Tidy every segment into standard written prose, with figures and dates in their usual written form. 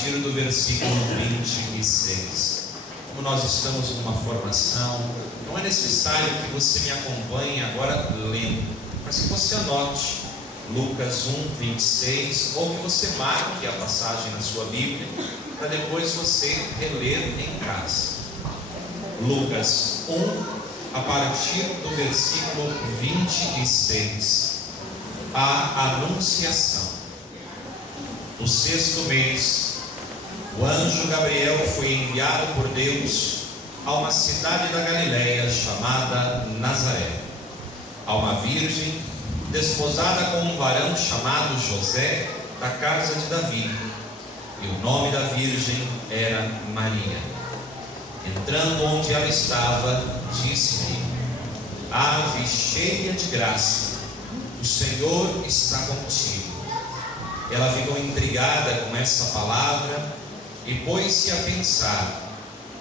partir do versículo 26. Como nós estamos numa formação, não é necessário que você me acompanhe agora lendo, mas que você anote Lucas 1, 26, ou que você marque a passagem na sua Bíblia, para depois você reler em casa. Lucas 1, a partir do versículo 26. A Anunciação. No 6º mês, o anjo Gabriel foi enviado por Deus a uma cidade da Galileia chamada Nazaré, a uma virgem desposada com um varão chamado José, da casa de Davi, e o nome da virgem era Maria. Entrando onde ela estava, disse-lhe: Ave cheia de graça, o Senhor está contigo. Ela ficou intrigada com essa palavra e pôs-se a pensar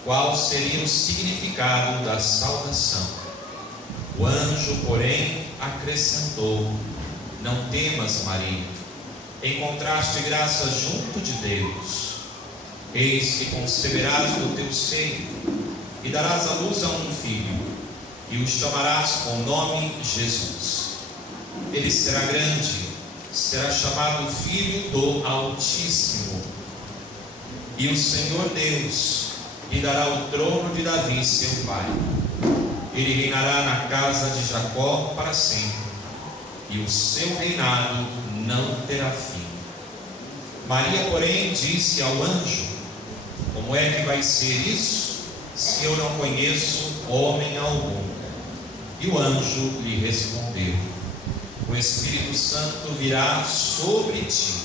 qual seria o significado da saudação. O anjo, porém, acrescentou: Não temas, Maria, encontraste graça junto de Deus. Eis que conceberás do teu seio e darás à luz a um filho, e o chamarás com o nome Jesus. Ele será grande, será chamado Filho do Altíssimo, e o Senhor Deus lhe dará o trono de Davi, seu pai. Ele reinará na casa de Jacó para sempre, e o seu reinado não terá fim. Maria, porém, disse ao anjo: Como é que vai ser isso, se eu não conheço homem algum? E o anjo lhe respondeu: O Espírito Santo virá sobre ti,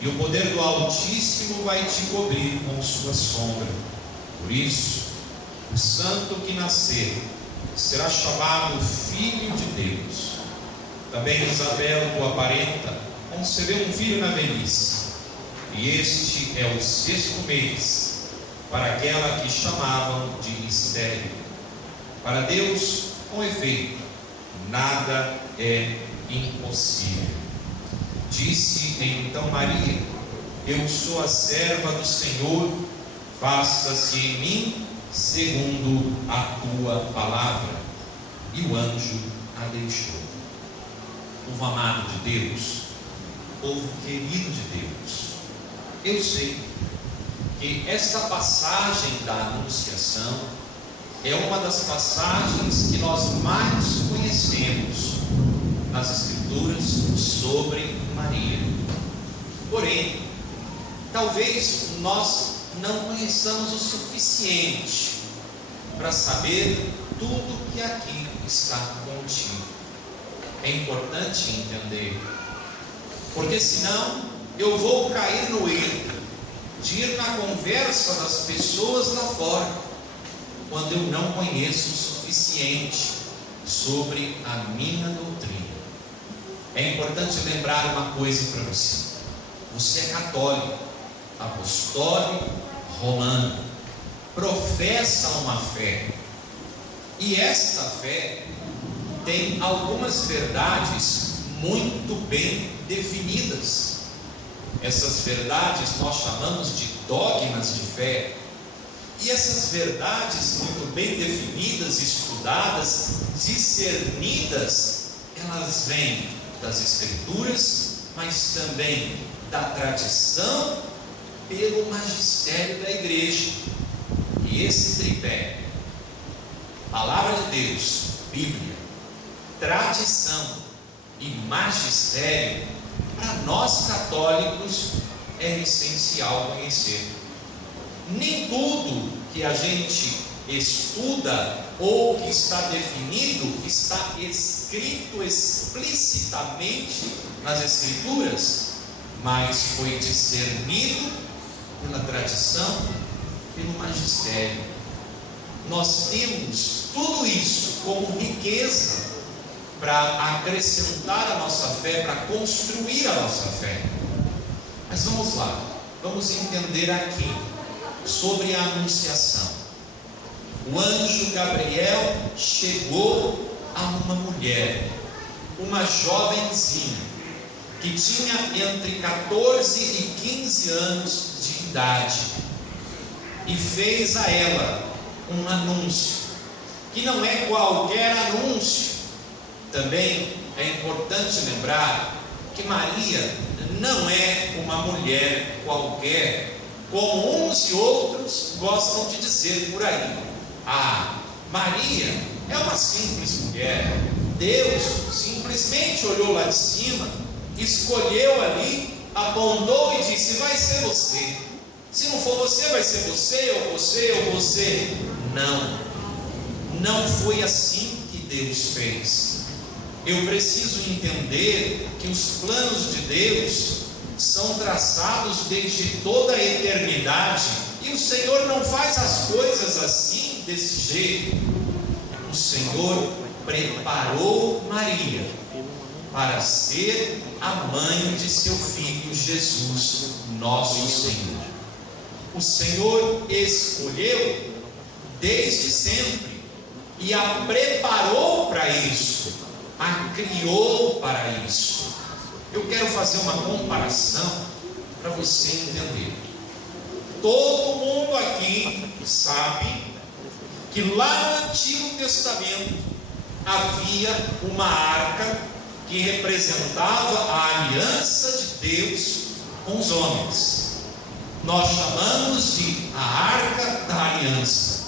e o poder do Altíssimo vai te cobrir com sua sombra. Por isso, o santo que nascer será chamado Filho de Deus. Também Isabel, tua parenta, concebeu um filho na velhice, e este é o 6º mês para aquela que chamavam de estéril. Para Deus, com efeito, nada é impossível. Disse então Maria: Eu sou a serva do Senhor, faça-se em mim segundo a tua palavra. E o anjo a deixou. Povo amado de Deus, povo querido de Deus, eu sei que esta passagem da Anunciação é uma das passagens que nós mais conhecemos nas Escrituras sobre Maria. Porém, talvez nós não conheçamos o suficiente para saber tudo que aqui está contido. É importante entender, porque senão eu vou cair no erro de ir na conversa das pessoas lá fora, quando eu não conheço o suficiente sobre a minha doutrina. É importante lembrar uma coisa para você: você é católico, apostólico, romano, professa uma fé, e esta fé tem algumas verdades muito bem definidas. Essas verdades nós chamamos de dogmas de fé. E essas verdades muito bem definidas, estudadas, discernidas, elas vêm das Escrituras, mas também da tradição, pelo magistério da igreja. E esse tripé, palavra de Deus, Bíblia, tradição e magistério, para nós católicos é essencial conhecer. Nem tudo que a gente estuda ou que está definido está escrito explicitamente nas Escrituras, mas foi discernido pela tradição, pelo magistério. Nós temos tudo isso como riqueza para acrescentar a nossa fé, para construir a nossa fé. Mas vamos lá, vamos entender aqui sobre a Anunciação. O anjo Gabriel chegou a uma mulher, uma jovenzinha, que tinha entre 14 e 15 anos de antiguidade e fez a ela um anúncio, que não é qualquer anúncio. Também é importante lembrar que Maria não é uma mulher qualquer, como uns e outros gostam de dizer por aí. Maria é uma simples mulher. Deus simplesmente olhou lá de cima, escolheu ali, apontou e disse: vai ser você. Se não for você, vai ser você, ou você, ou você. Não foi assim que Deus fez. Eu preciso entender que os planos de Deus são traçados desde toda a eternidade, e o Senhor não faz as coisas assim, desse jeito. O Senhor preparou Maria para ser a mãe de seu Filho Jesus, nosso Senhor. O Senhor escolheu desde sempre e a preparou para isso, a criou para isso. Eu quero fazer uma comparação para você entender. Todo mundo aqui sabe que lá no Antigo Testamento havia uma arca que representava a aliança de Deus com os homens. Nós chamamos de a Arca da Aliança,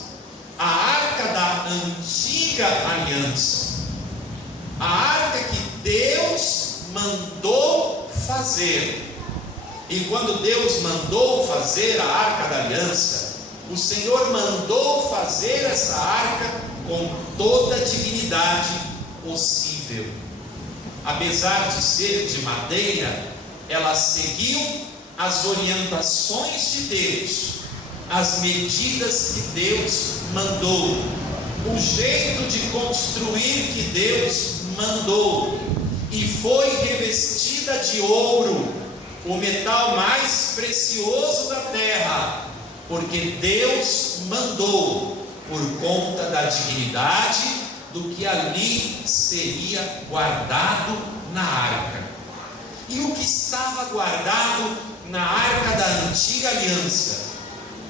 a Arca da Antiga Aliança, a arca que Deus mandou fazer. E quando Deus mandou fazer a Arca da Aliança, o Senhor mandou fazer essa arca com toda a dignidade possível. Apesar de ser de madeira, ela seguiu as orientações de Deus, as medidas que Deus mandou, o jeito de construir que Deus mandou, e foi revestida de ouro, o metal mais precioso da terra, porque Deus mandou, por conta da dignidade do que ali seria guardado na arca. E o que estava guardado na arca da antiga aliança?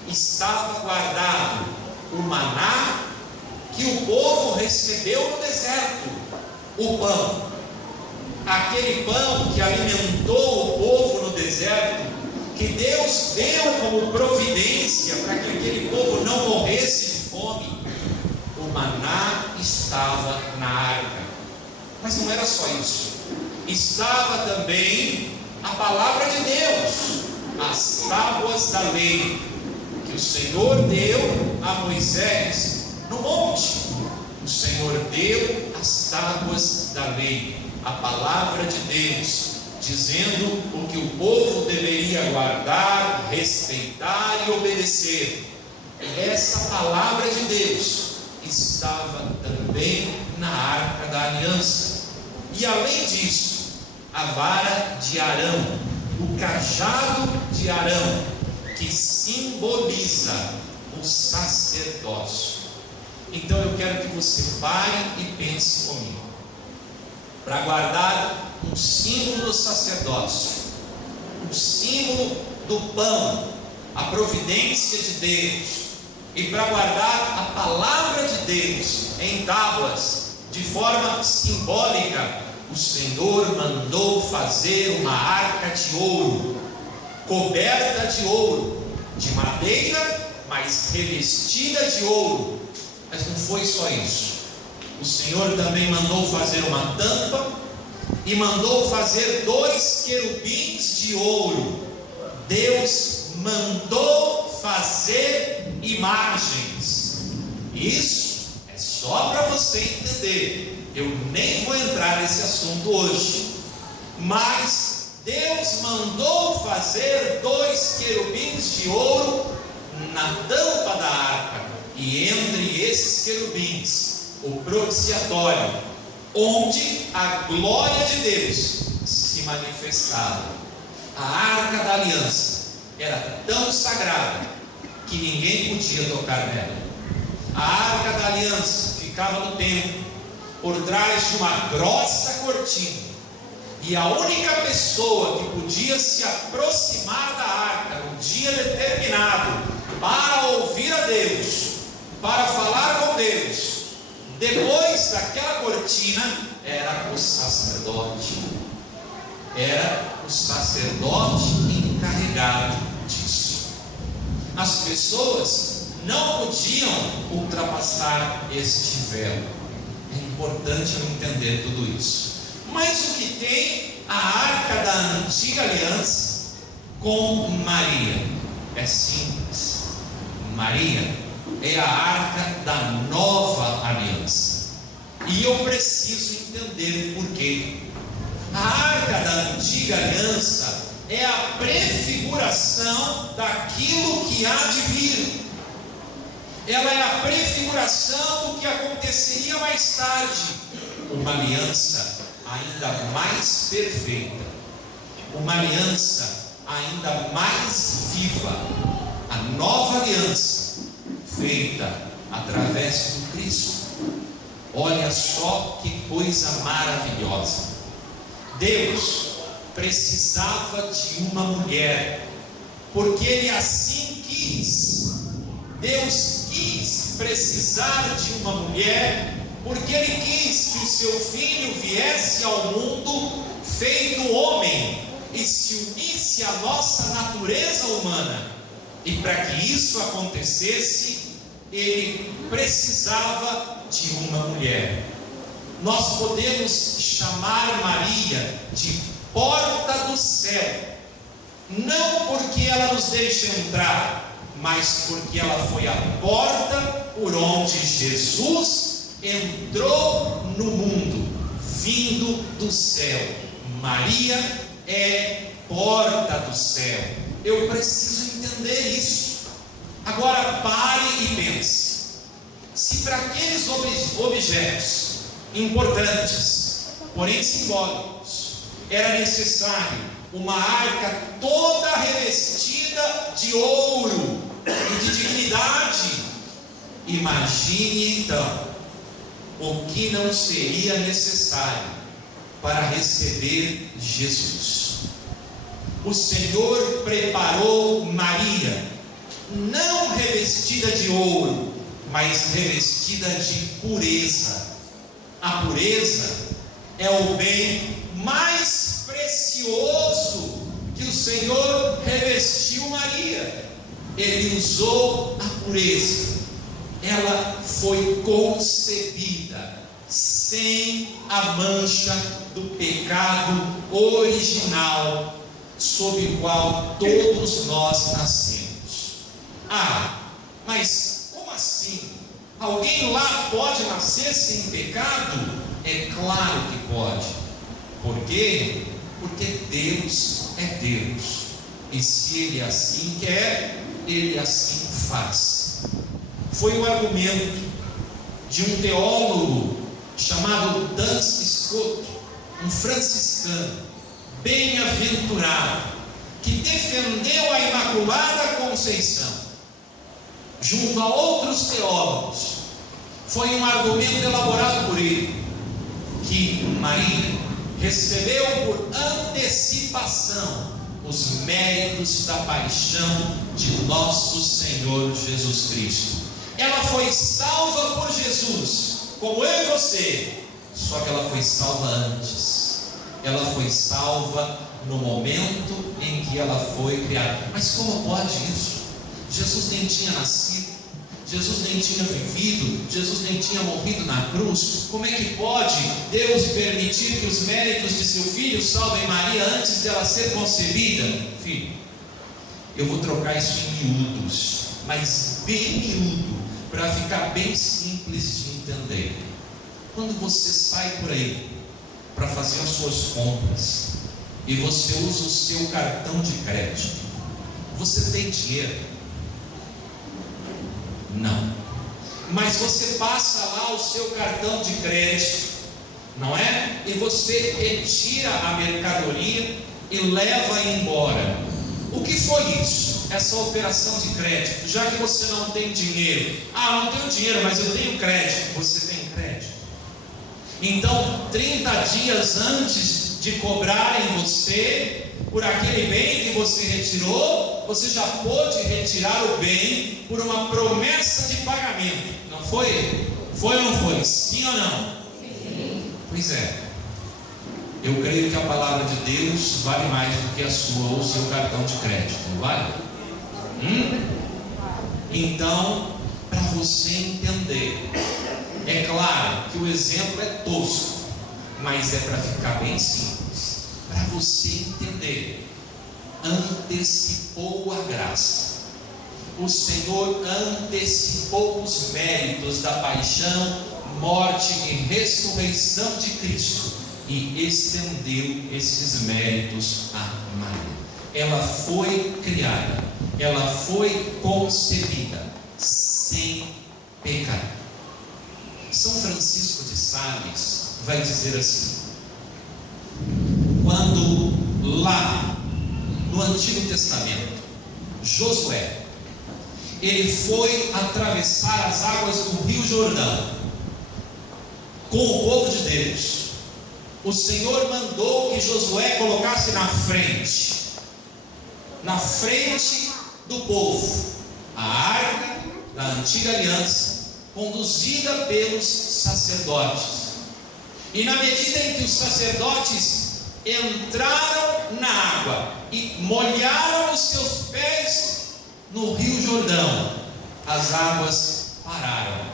Estava guardado o maná que o povo recebeu no deserto, o pão, aquele pão que alimentou o povo no deserto, que Deus deu como providência para que aquele povo não morresse de fome. O maná estava na arca. Mas não era só isso, estava também a palavra de Deus, as tábuas da lei, que o Senhor deu a Moisés no monte. O Senhor deu as tábuas da lei, a palavra de Deus, dizendo o que o povo deveria guardar, respeitar e obedecer. Essa palavra de Deus estava também na arca da aliança. E além disso, a vara de Arão, o cajado de Arão, que simboliza o sacerdócio. Então eu quero que você pare e pense comigo. Para guardar um símbolo do sacerdócio, um símbolo do pão, a providência de Deus, e para guardar a palavra de Deus em tábuas, de forma simbólica, o Senhor mandou fazer uma arca de ouro, coberta de ouro, de madeira, mas revestida de ouro. Mas não foi só isso. O Senhor também mandou fazer uma tampa e mandou fazer 2 querubins de ouro. Deus mandou fazer imagens. Isso é só para você entender. Eu nem vou entrar nesse assunto hoje, mas Deus mandou fazer 2 querubins de ouro na tampa da arca, e entre esses querubins o propiciatório, onde a glória de Deus se manifestava. A arca da aliança era tão sagrada que ninguém podia tocar nela. A arca da aliança ficava no templo, por trás de uma grossa cortina, e a única pessoa que podia se aproximar da arca no dia determinado para falar com Deus, depois daquela cortina, era o sacerdote. Era o sacerdote encarregado disso. As pessoas não podiam ultrapassar este véu. É importante eu entender tudo isso. Mas o que tem a arca da antiga aliança com Maria? É simples. Maria é a arca da nova aliança. E eu preciso entender por quê. A arca da antiga aliança é a prefiguração daquilo que há de vir. Ela é a prefiguração do que aconteceria mais tarde. Uma aliança ainda mais perfeita, uma aliança ainda mais viva, a nova aliança feita através do Cristo. Olha só que coisa maravilhosa. Deus precisava de uma mulher, porque Ele assim quis. Deus quis precisar de uma mulher, porque Ele quis que o seu Filho viesse ao mundo feito homem e se unisse à nossa natureza humana. E para que isso acontecesse, Ele precisava de uma mulher. Nós podemos chamar Maria de porta do céu, não porque ela nos deixa entrar, mas porque ela foi a porta por onde Jesus entrou no mundo, vindo do céu. Maria é porta do céu. Eu preciso entender isso. Agora pare e pense. Se para aqueles objetos importantes, porém simbólicos, era necessário uma arca toda revestida de ouro e de dignidade, imagine então o que não seria necessário para receber Jesus. O Senhor preparou Maria, não revestida de ouro, mas revestida de pureza. A pureza é o bem mais precioso que o Senhor revestiu Maria. Ele usou a pureza. Ela foi concebida sem a mancha do pecado original, sob o qual todos nós nascemos. Mas como assim? Alguém lá pode nascer sem pecado? É claro que pode. Por quê? Porque Deus é Deus. E se Ele assim quer, Ele assim faz. Foi um argumento de um teólogo chamado Duns Scott, um franciscano bem-aventurado, que defendeu a Imaculada Conceição junto a outros teólogos. Foi um argumento elaborado por ele, que Maria recebeu por antecipação os méritos da paixão de nosso Senhor Jesus Cristo. Ela foi salva por Jesus, como eu e você, só que ela foi salva antes. Ela foi salva no momento em que ela foi criada. Mas como pode isso? Jesus nem tinha nascido, Jesus nem tinha vivido, Jesus nem tinha morrido na cruz. Como é que pode Deus permitir que os méritos de seu filho salvem Maria antes dela ser concebida? Filho, eu vou trocar isso em miúdos, mas bem miúdo, para ficar bem simples de entender. Quando você sai por aí para fazer as suas compras e você usa o seu cartão de crédito, você tem dinheiro? Não. Mas você passa lá o seu cartão de crédito, não é? E você retira a mercadoria e leva embora. O que foi isso? Essa operação de crédito. Já que você não tem dinheiro, não tenho dinheiro, mas eu tenho crédito. Você tem crédito. Então, 30 dias antes de cobrarem você, por aquele bem que você retirou, você já pôde retirar o bem por uma promessa de pagamento. Não foi? Foi ou não foi? Sim ou não? Sim. Pois é. Eu creio que a palavra de Deus vale mais do que a sua ou o seu cartão de crédito, não vale? Então, para você entender, é claro que o exemplo é tosco, mas é para ficar bem simples. Para você entender, antecipou a graça. O Senhor antecipou os méritos da paixão, morte e ressurreição de Cristo e estendeu esses méritos a Maria. Ela foi criada, ela foi concebida sem pecado. São Francisco de Sales vai dizer assim: quando lá no Antigo Testamento Josué ele foi atravessar as águas do Rio Jordão com o povo de Deus, o Senhor mandou que Josué colocasse na frente do povo, a arca da antiga aliança, conduzida pelos sacerdotes. E na medida em que os sacerdotes entraram na água e molharam os seus pés no Rio Jordão, as águas pararam,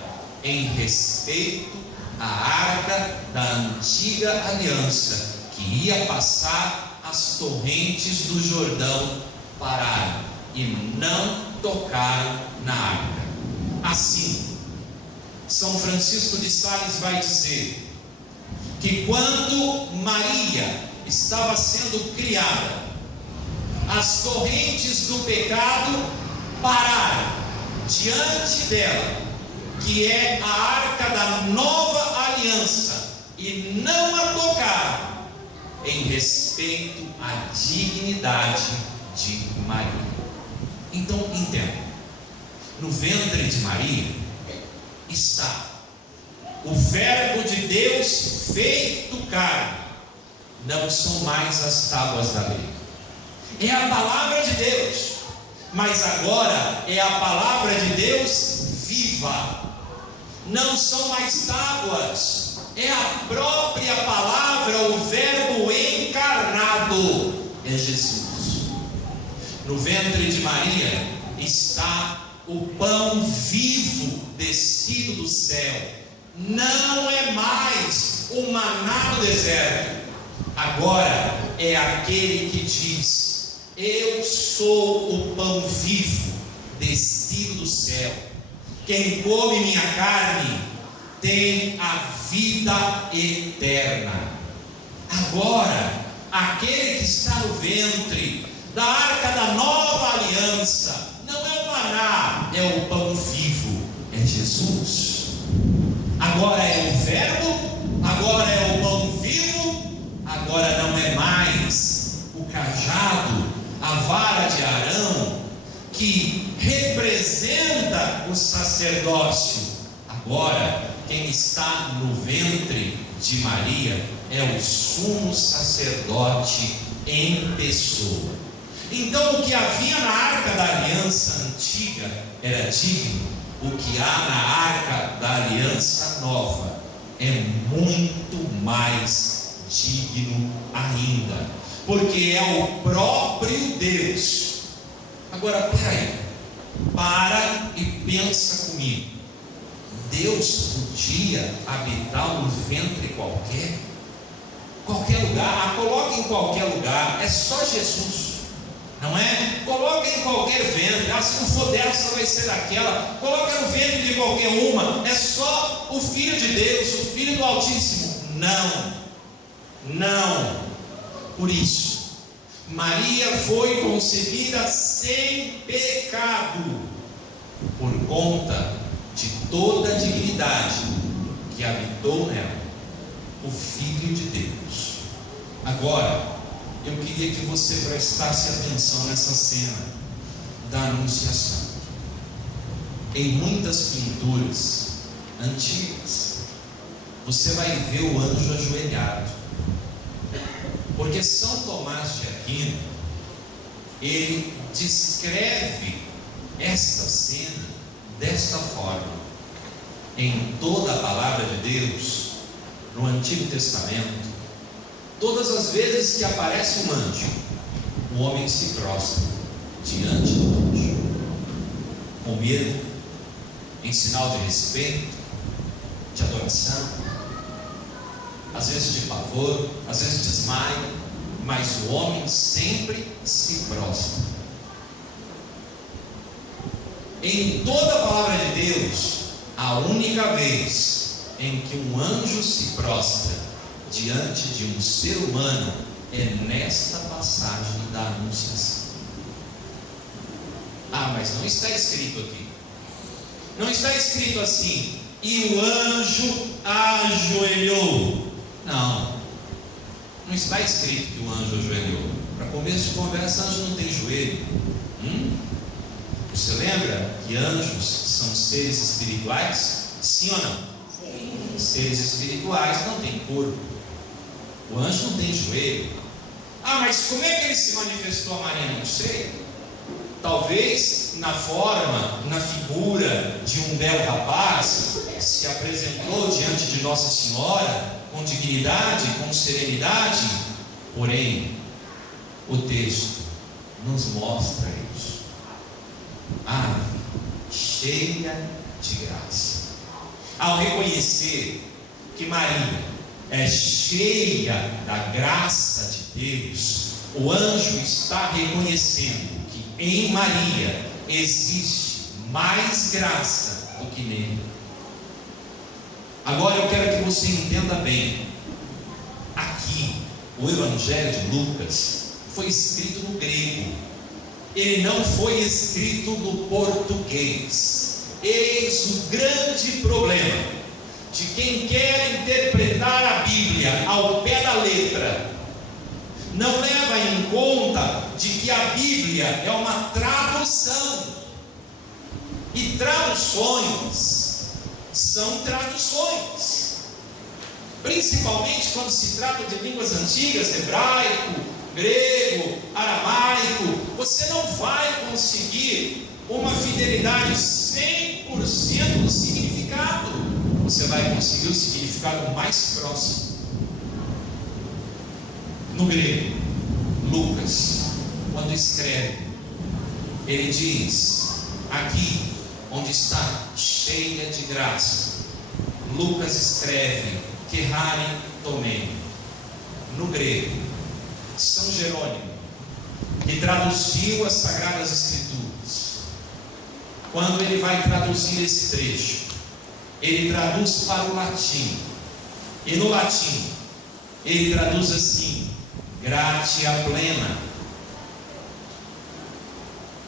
em respeito à arca da antiga aliança, que ia passar as torrentes do Jordão, pararam e não tocaram na arca. Assim, São Francisco de Sales vai dizer que quando Maria estava sendo criada, as torrentes do pecado pararam diante dela, que é a arca da nova aliança, e não a tocaram, em respeito à dignidade de Maria. Então entenda, no ventre de Maria está o Verbo de Deus feito carne. Não são mais as tábuas da lei, é a palavra de Deus, mas agora é a palavra de Deus viva. Não são mais tábuas, é a própria palavra, o Verbo encarnado, é Jesus. No ventre de Maria está o pão vivo descido do céu. Não é mais o maná do deserto, agora é aquele que diz: eu sou o pão vivo descido do céu. Quem come minha carne tem a vida eterna. Agora, aquele que está no ventre da arca da nova aliança não é o maná, é o pão vivo, é Jesus. Agora é o Verbo, agora é o pão vivo, agora não é mais o cajado, a vara de Arão, que representa o sacerdócio. Agora, quem está no ventre de Maria é o sumo sacerdote em pessoa. Então, o que havia na arca da aliança antiga era digno, o que há na arca da aliança nova é muito mais digno ainda, porque é o próprio Deus. Agora, peraí, para e pensa comigo. Deus podia habitar um ventre qualquer? Qualquer lugar, coloque em qualquer lugar, é só Jesus, não é? Coloque em qualquer ventre, se não for dessa vai ser daquela, coloque no ventre de qualquer uma, é só o Filho de Deus, o Filho do Altíssimo. Não, por isso Maria foi concebida sem pecado, por conta de toda a dignidade que habitou nela, o Filho de Deus. Agora, eu queria que você prestasse atenção nessa cena da Anunciação. Em muitas pinturas antigas, você vai ver o anjo ajoelhado. Porque São Tomás de Aquino, ele descreve esta cena desta forma. Em toda a palavra de Deus, no Antigo Testamento, todas as vezes que aparece um anjo, o homem se prostra diante do anjo, com medo, em sinal de respeito, de adoração, às vezes de pavor, às vezes desmaia, mas o homem sempre se prostra. Em toda a palavra de Deus, a única vez em que um anjo se prostra diante de um ser humano é nesta passagem da Anunciação. Ah, mas não está escrito aqui. Não está escrito assim: e o anjo ajoelhou. Não está escrito que o anjo ajoelhou. Para começo de conversa, anjo não tem joelho. Você lembra que anjos são seres espirituais? Sim ou não? Sim. Seres espirituais não têm corpo. O anjo não tem joelho. Ah, mas como é que ele se manifestou a Maria? Não sei. Talvez na forma, na figura de um belo rapaz, se apresentou diante de Nossa Senhora com dignidade, com serenidade. Porém, o texto nos mostra isso. Ave cheia de graça. Ao reconhecer que Maria é cheia da graça de Deus, o anjo está reconhecendo que em Maria existe mais graça do que nele. Agora eu quero que você entenda bem. Aqui, o Evangelho de Lucas foi escrito no grego. Ele não foi escrito no português. Eis o grande problema de quem quer interpretar a Bíblia ao pé da letra. Não leva em conta de que a Bíblia é uma tradução. E traduções são traduções. Principalmente quando se trata de línguas antigas, hebraico, grego, aramaico, você não vai conseguir uma fidelidade 100% do significado. Você vai conseguir o significado mais próximo. No grego, Lucas, quando escreve, ele diz aqui, onde está cheia de graça, Lucas escreve Kerrari Tomei. No grego, São Jerônimo, que traduziu as Sagradas Escrituras, quando ele vai traduzir esse trecho, ele traduz para o latim, e no latim ele traduz assim: gratia plena.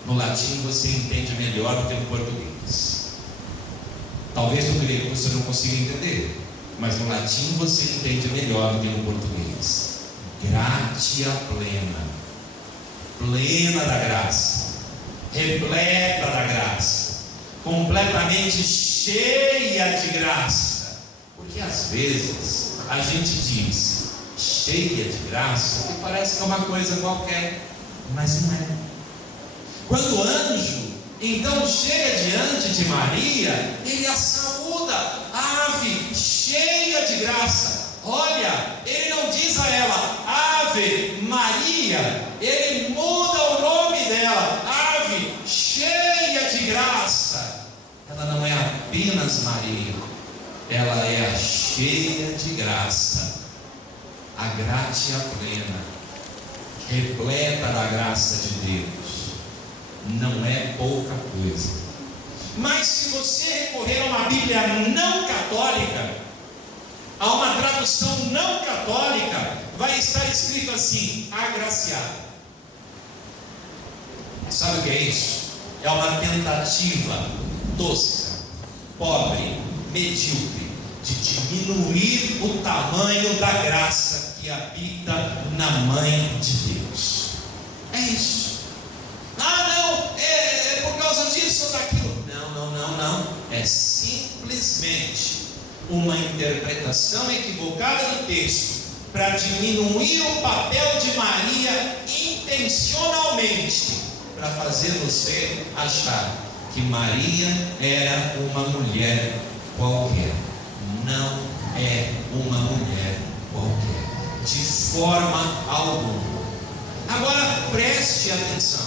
No latim você entende melhor do que no português. Talvez no grego você não consiga entender, mas no latim você entende melhor do que no português. Gratia plena, plena da graça, repleta da graça, completamente cheia de graça. Porque às vezes a gente diz cheia de graça, que parece que é uma coisa qualquer, mas não é. Quando o anjo então chega diante de Maria, ele a saúda: ave cheia de graça. Olha, ele não diz a ela Ave Maria, ele muda o nome dela, ave cheia de graça. Ela não é apenas Maria, ela é a cheia de graça, a gratia plena, repleta da graça de Deus. Não é pouca coisa. Mas se você recorrer a uma Bíblia não católica, a uma tradução não católica, vai estar escrito assim: agraciado. Sabe o que é isso? É uma tentativa tosca, pobre, medíocre, de diminuir o tamanho da graça que habita na Mãe de Deus. É isso. Ah, não, é por causa disso ou daquilo. Não. É simplesmente uma interpretação equivocada do texto para diminuir o papel de Maria intencionalmente, para fazer você achar que Maria era uma mulher qualquer. Não é uma mulher qualquer, de forma alguma. Agora preste atenção: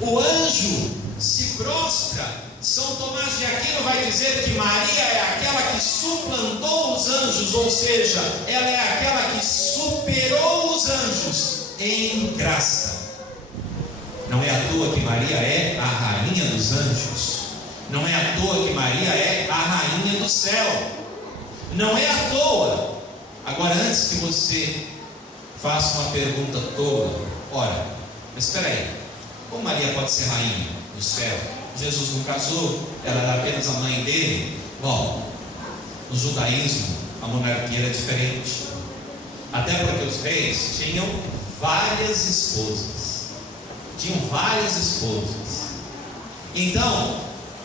o anjo se prostra. São Tomás de Aquino vai dizer que Maria é aquela que suplantou os anjos, ou seja, ela é aquela que superou os anjos em graça. Não é à toa que Maria é a rainha dos anjos. Não é à toa que Maria é a rainha do céu. Não é à toa. Agora, antes que você faça uma pergunta tola, ora, mas espera aí, como Maria pode ser rainha do céu? Jesus não casou, ela era apenas a mãe dele. Bom, no judaísmo a monarquia era diferente, até porque os reis tinham várias esposas. Então,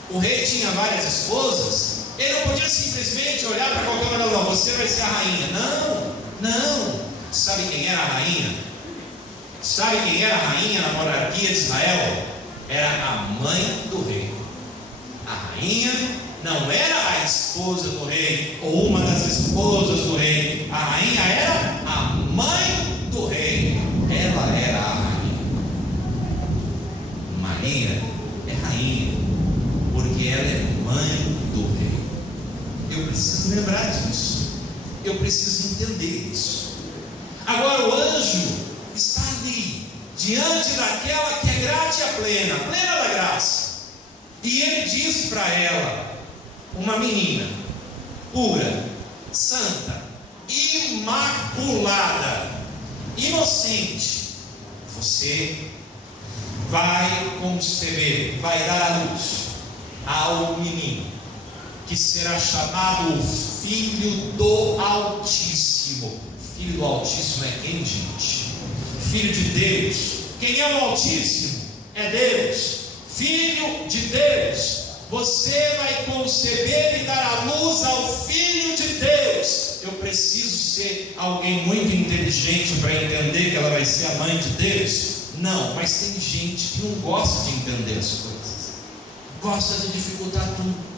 o rei tinha várias esposas, ele não podia simplesmente olhar para qualquer uma delas: não, você vai ser a rainha. Não. Sabe quem era a rainha? Sabe quem era a rainha na monarquia de Israel? Era a mãe do rei. A rainha não era a esposa do rei, ou uma das esposas do rei. A rainha era a mãe do rei. Ela era a rainha. Maria é rainha porque ela é mãe do rei. Eu preciso lembrar disso. Eu preciso entender isso. Agora o anjo está ali, diante daquela que é graça plena da graça, e ele diz para ela, uma menina pura, santa, imaculada, inocente: você vai conceber, vai dar à luz ao menino, que será chamado o Filho do Altíssimo. Filho do Altíssimo é quem, gente? Filho de Deus. Quem é o Altíssimo? É Deus. Filho de Deus. Você vai conceber e dar à luz ao Filho de Deus. Eu preciso ser alguém muito inteligente para entender que ela vai ser a mãe de Deus? Não, mas tem gente que não gosta de entender as coisas, gosta de dificultar tudo.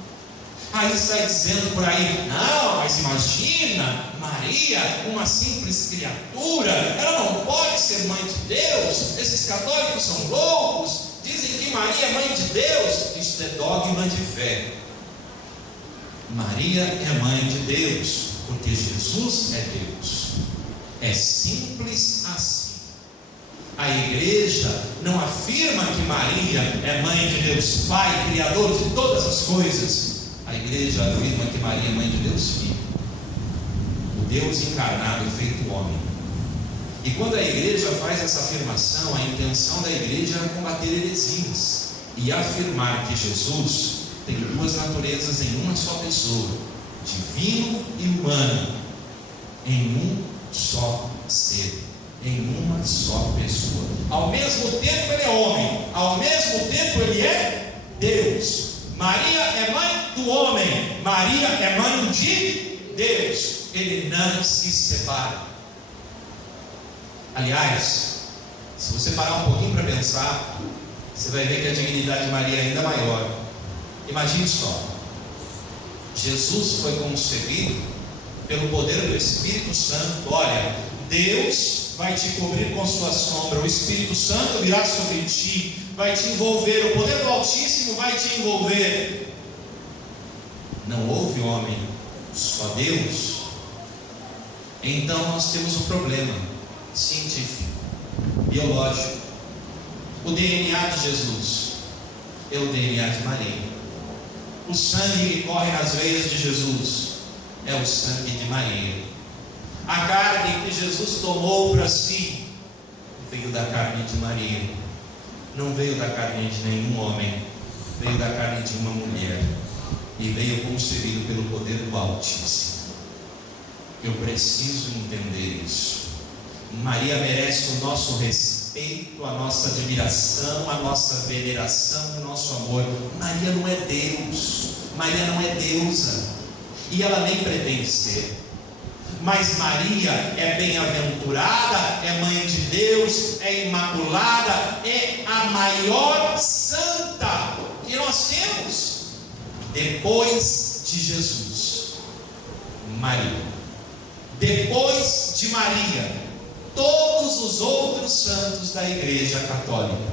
Aí sai dizendo por aí: não, mas imagina, Maria, uma simples criatura, ela não pode ser mãe de Deus. Esses católicos são loucos, dizem que Maria é mãe de Deus. Isso é dogma de fé. Maria é mãe de Deus porque Jesus é Deus. É simples assim. A igreja não afirma que Maria é mãe de Deus Pai, Criador de todas as coisas. A igreja afirma que Maria é mãe de Deus Filho, o Deus encarnado e feito homem. E quando a igreja faz essa afirmação, a intenção da igreja é combater heresias e afirmar que Jesus tem duas naturezas em uma só pessoa, divino e humano, em um só ser, em uma só pessoa. Ao mesmo tempo ele é homem, ao mesmo tempo ele é Deus. Maria é mãe do homem, Maria é mãe de Deus. Ele não se separa. Aliás, se você parar um pouquinho para pensar, você vai ver que a dignidade de Maria é ainda maior. Imagine só: Jesus foi concebido pelo poder do Espírito Santo. Olha, Deus vai te cobrir com sua sombra, o Espírito Santo virá sobre ti, vai te envolver, o poder do Altíssimo vai te envolver. Não houve homem, só Deus. Então nós temos um problema científico, biológico. O DNA de Jesus é o DNA de Maria. O sangue que corre nas veias de Jesus é o sangue de Maria. A carne que Jesus tomou para si veio da carne de Maria. Não veio da carne de nenhum homem, veio da carne de uma mulher, e veio concebido pelo poder do Altíssimo. Eu preciso entender isso. Maria merece o nosso respeito, a nossa admiração, a nossa veneração, o nosso amor. Maria não é Deus, Maria não é deusa, e ela nem pretende ser. mas Maria é bem-aventurada, é mãe de Deus, é imaculada, é a maior santa que nós temos depois de Jesus. Maria. Depois de Maria, todos os outros santos da Igreja Católica.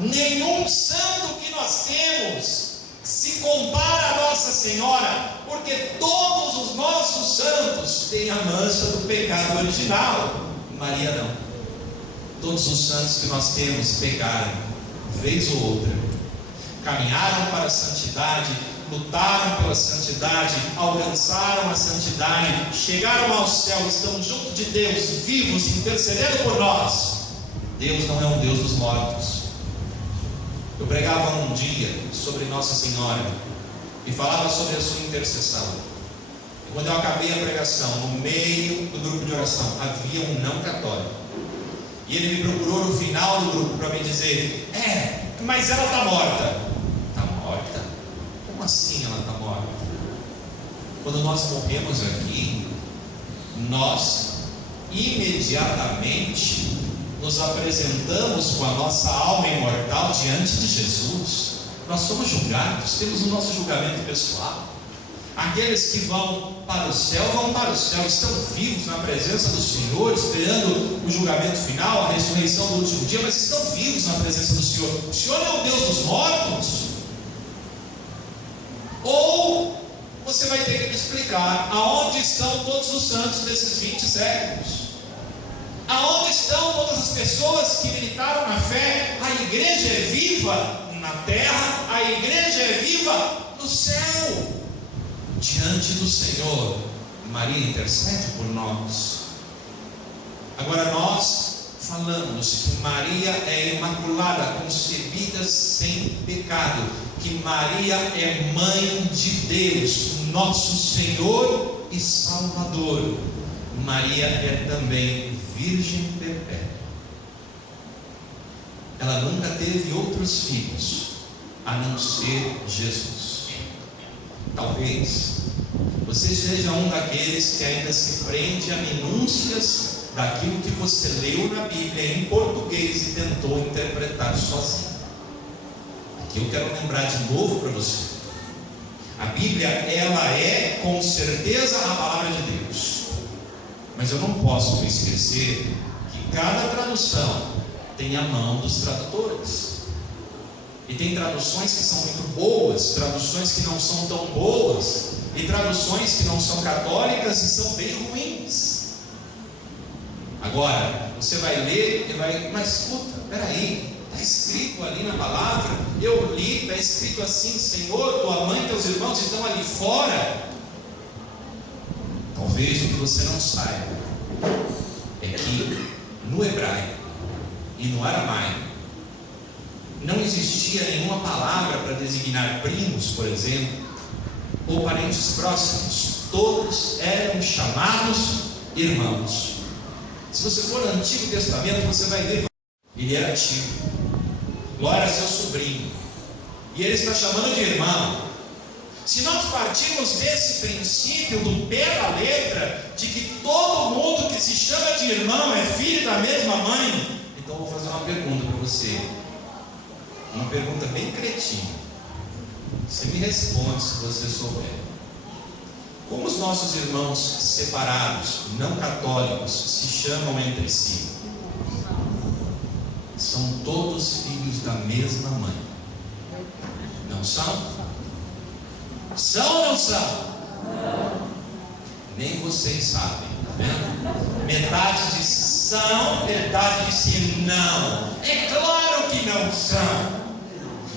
Nenhum santo que nós temos se compara a Nossa Senhora, porque todos os nossos santos têm a mancha do pecado original. Maria não. Todos os santos que nós temos pecaram, vez ou outra, caminharam para a santidade, lutaram pela santidade, alcançaram a santidade, chegaram ao céu, estão junto de Deus, vivos, intercedendo por nós. Deus não é um Deus dos mortos. Eu pregava um dia sobre Nossa Senhora e falava sobre a sua intercessão. E quando eu acabei a pregação, no meio do grupo de oração havia um não católico, e ele me procurou no final do grupo para me dizer: mas ela está morta. Está morta? Como assim ela está morta? Quando nós morremos aqui, nós imediatamente nos apresentamos com a nossa alma imortal diante de Jesus. Nós somos julgados, temos o nosso julgamento pessoal. Aqueles que vão para o céu, estão vivos na presença do Senhor, esperando o julgamento final, a ressurreição do último dia, mas estão vivos na presença do Senhor. O Senhor é o Deus dos mortos? Ou você vai ter que me explicar aonde estão todos os santos desses 20 séculos? Aonde estão todas as pessoas que militaram na fé? A igreja é viva na terra, a igreja é viva no céu. Diante do Senhor, Maria intercede por nós. Agora nós falamos que Maria é imaculada, concebida sem pecado, que Maria é mãe de Deus, nosso Senhor e Salvador. Maria é também virgem perpétua. Ela nunca teve outros filhos a não ser Jesus. Talvez você seja um daqueles que ainda se prende a minúcias daquilo que você leu na Bíblia em português e tentou interpretar sozinho. Aqui eu quero lembrar de novo para você: a Bíblia, ela é com certeza a palavra de Deus, mas eu não posso me esquecer que cada tradução tem a mão dos tradutores. E tem traduções que são muito boas, traduções que não são tão boas, e traduções que não são católicas e são bem ruins. Agora, você vai ler e vai: mas escuta, peraí, está escrito ali na palavra, eu li, está escrito assim: Senhor, tua mãe e teus irmãos estão ali fora. Talvez o que você não saiba é que no hebraico e no aramaico não existia nenhuma palavra para designar primos, por exemplo, ou parentes próximos. Todos eram chamados irmãos. Se você for no Antigo Testamento, você vai ver: ele era tio, Ló era seu sobrinho, e ele está chamando de irmão. Se nós partirmos desse princípio do pé da letra, de que todo mundo que se chama de irmão é filho da mesma mãe, então eu vou fazer uma pergunta para você. Uma pergunta bem cretina. Você me responde se você souber. Como os nossos irmãos separados, não católicos, se chamam entre si? São todos filhos da mesma mãe. Não são? São ou não são? Nem vocês sabem, tá vendo? Metade diz são, metade diz não. É claro que não são.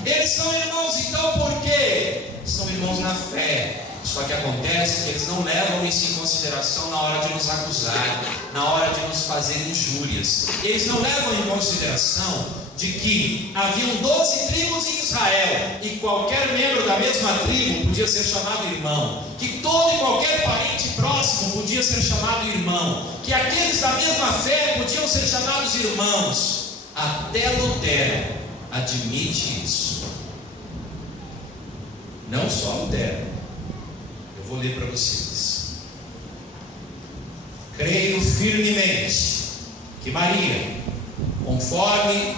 Eles são irmãos, então por quê? São irmãos na fé. Só que acontece que eles não levam isso em consideração na hora de nos acusar, na hora de nos fazer injúrias. Eles não levam em consideração de que haviam 12 tribos em Israel, e qualquer membro da mesma tribo podia ser chamado irmão, que todo e qualquer parente próximo podia ser chamado irmão, que aqueles da mesma fé podiam ser chamados irmãos. Até Lutero admite isso. Não só Lutero. Eu vou ler para vocês. creio firmemente que Maria, conforme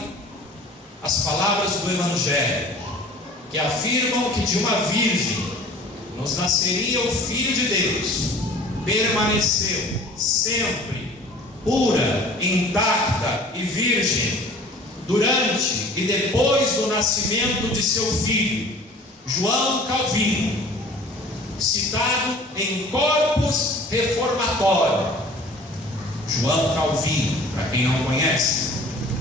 as palavras do Evangelho, que afirmam que de uma virgem nos nasceria o Filho de Deus, permaneceu sempre pura, intacta e virgem durante e depois do nascimento de seu filho, João Calvino, citado em Corpus Reformatório. João Calvino, para quem não conhece,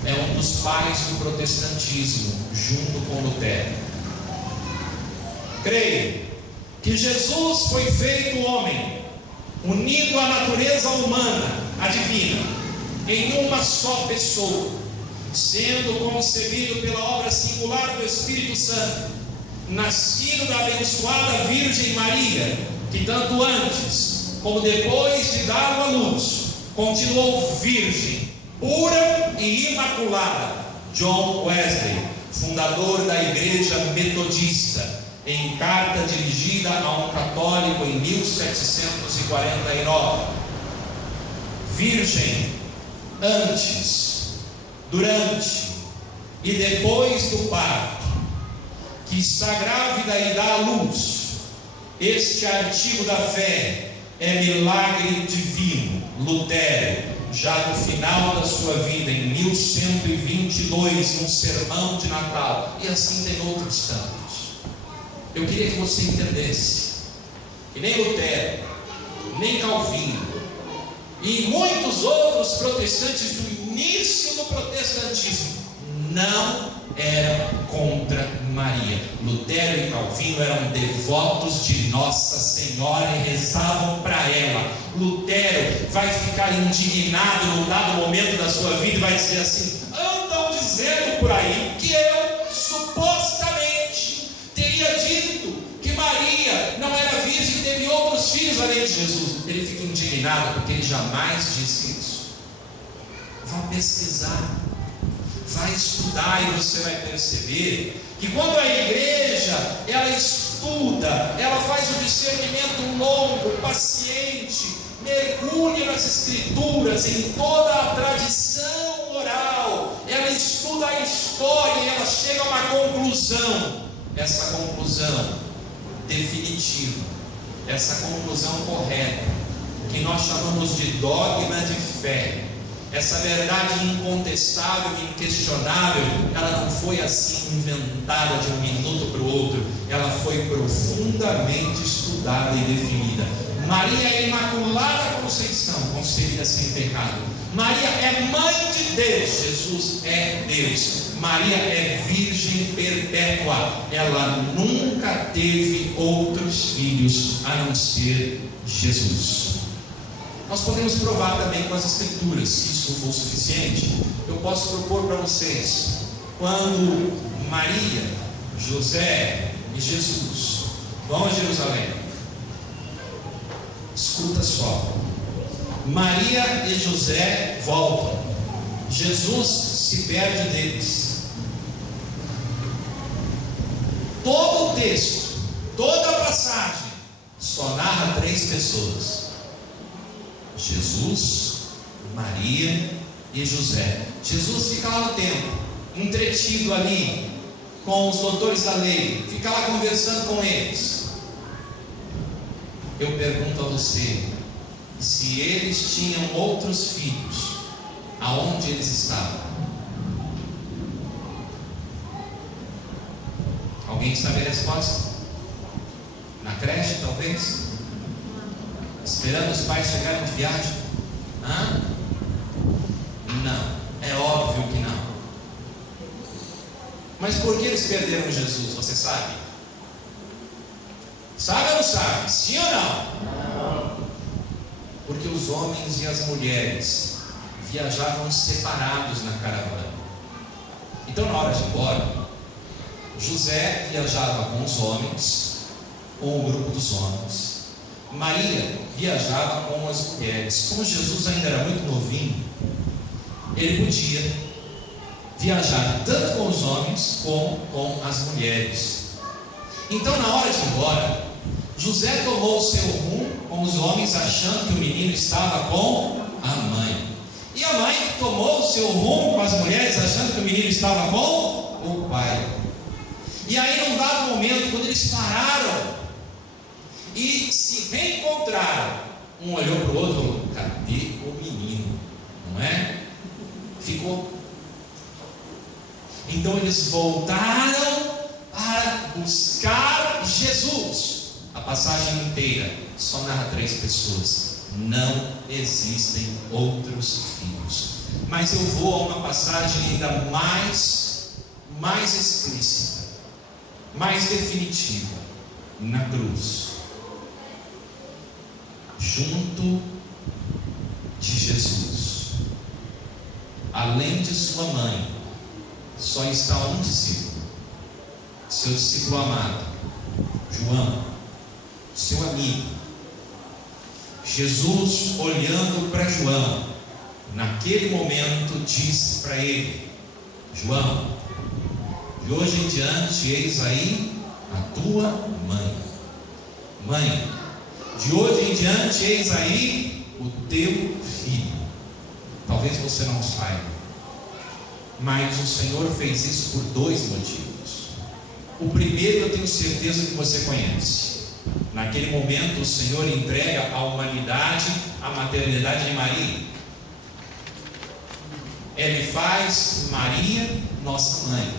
é um dos pais do protestantismo, junto com Lutero. Creio que Jesus foi feito homem, unido à natureza humana, a divina, em uma só pessoa, sendo concebido pela obra singular do Espírito Santo, nascido da abençoada Virgem Maria, que tanto antes como depois de dar à luz, continuou virgem, pura e imaculada. John Wesley, fundador da Igreja Metodista, em carta dirigida a um católico em 1749, virgem antes, durante e depois do parto, que está grávida e dá à luz. Este artigo da fé é milagre divino. Lutero, já no final da sua vida, em 1122, num sermão de Natal, e assim tem outros tantos. Eu queria que você entendesse que nem Lutero, nem Calvino e muitos outros protestantes do início do protestantismo não eram contra Maria. Lutero e Calvino eram devotos de Nossa Senhora e rezavam para ela. Lutero vai ficar indignado num dado momento da sua vida e vai dizer assim: andam dizendo por aí que eu supostamente teria dito que Maria não era virgem e teve outros filhos além de Jesus. Ele fica indignado porque ele jamais disse isso. Vá pesquisar, vai estudar e você vai perceber que quando a igreja ela estuda, ela faz o discernimento longo, paciente, mergulha nas escrituras, em toda a tradição oral, ela estuda a história e ela chega a uma conclusão. Essa conclusão definitiva, essa conclusão correta, que nós chamamos de dogma de fé, essa verdade incontestável e inquestionável, ela não foi assim inventada de um minuto para o outro, ela foi profundamente estudada e definida. Maria é Imaculada Conceição, concebida sem pecado. Maria é mãe de Deus, Jesus é Deus. Maria é virgem perpétua, ela nunca teve outros filhos a não ser Jesus. Nós podemos provar também com as escrituras. Se isso não for suficiente, eu posso propor para vocês, quando Maria, José e Jesus vão a Jerusalém, escuta só, Maria e José voltam, Jesus se perde deles. Todo o texto, toda a passagem só narra 3 pessoas: Jesus, Maria e José. Jesus fica lá no templo, entretido ali com os doutores da lei, fica lá conversando com eles. Eu pergunto a você, se eles tinham outros filhos, aonde eles estavam? Alguém sabe a resposta? Na creche, talvez? Esperando os pais chegarem de viagem? Não, é óbvio que não. Mas por que eles perderam Jesus? Você sabe? Sabe ou não sabe? Sim ou não? Não. Porque os homens e as mulheres viajavam separados na caravana. Então, na hora de ir embora, José viajava com os homens, com o grupo dos homens. Maria viajava com as mulheres. Como Jesus ainda era muito novinho, ele podia viajar tanto com os homens como com as mulheres. Então, na hora de ir embora, José tomou o seu rumo com os homens, achando que o menino estava com a mãe. E a mãe tomou o seu rumo com as mulheres, achando que o menino estava com o pai. E aí, num dado momento, quando eles pararam e se reencontraram, um olhou para o outro e falou: cadê o menino? Não é? Ficou. Então eles voltaram para buscar Jesus. A passagem inteira só narra 3 pessoas. Não existem outros filhos. Mas eu vou a uma passagem ainda mais explícita, mais definitiva, na cruz. Junto de Jesus, além de sua mãe, só está um discípulo, seu discípulo amado, João, seu amigo. Jesus, olhando para João, naquele momento, diz para ele: João, de hoje em diante, eis aí a tua mãe. Mãe, de hoje em diante, eis aí o teu filho. Talvez você não saiba, mas o Senhor fez isso por 2 motivos. O primeiro, eu tenho certeza que você conhece. Naquele momento, o Senhor entrega à humanidade a maternidade de Maria. Ele faz Maria nossa mãe.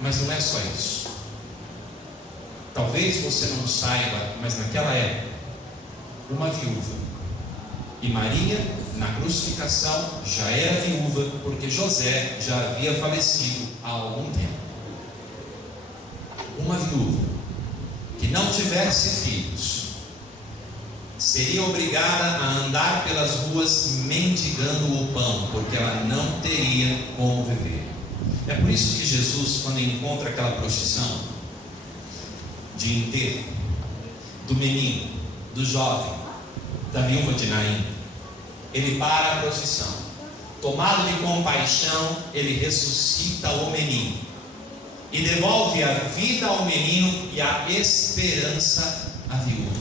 Mas não é só isso. Talvez você não saiba, mas naquela época, uma viúva, e Maria, na crucificação, já era viúva, porque José já havia falecido há algum tempo. Uma viúva que não tivesse filhos seria obrigada a andar pelas ruas mendigando o pão, porque ela não teria como viver. É por isso que Jesus, quando encontra aquela procissão de enterro do menino, do jovem, da viúva de Naim, ele para a procissão, tomado de compaixão, ele ressuscita o menino e devolve a vida ao menino e a esperança à viúva.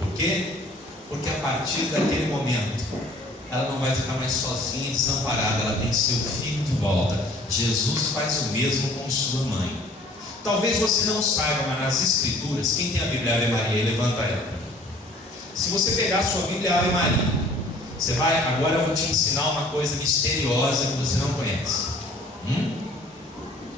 Por quê? Porque a partir daquele momento ela não vai ficar mais sozinha e desamparada, ela tem seu filho de volta. Jesus faz o mesmo com sua mãe. Talvez você não saiba, mas nas Escrituras, quem tem a Bíblia Ave Maria, levanta ela. Se você pegar a sua Bíblia Ave Maria, você vai, agora eu vou te ensinar uma coisa misteriosa que você não conhece.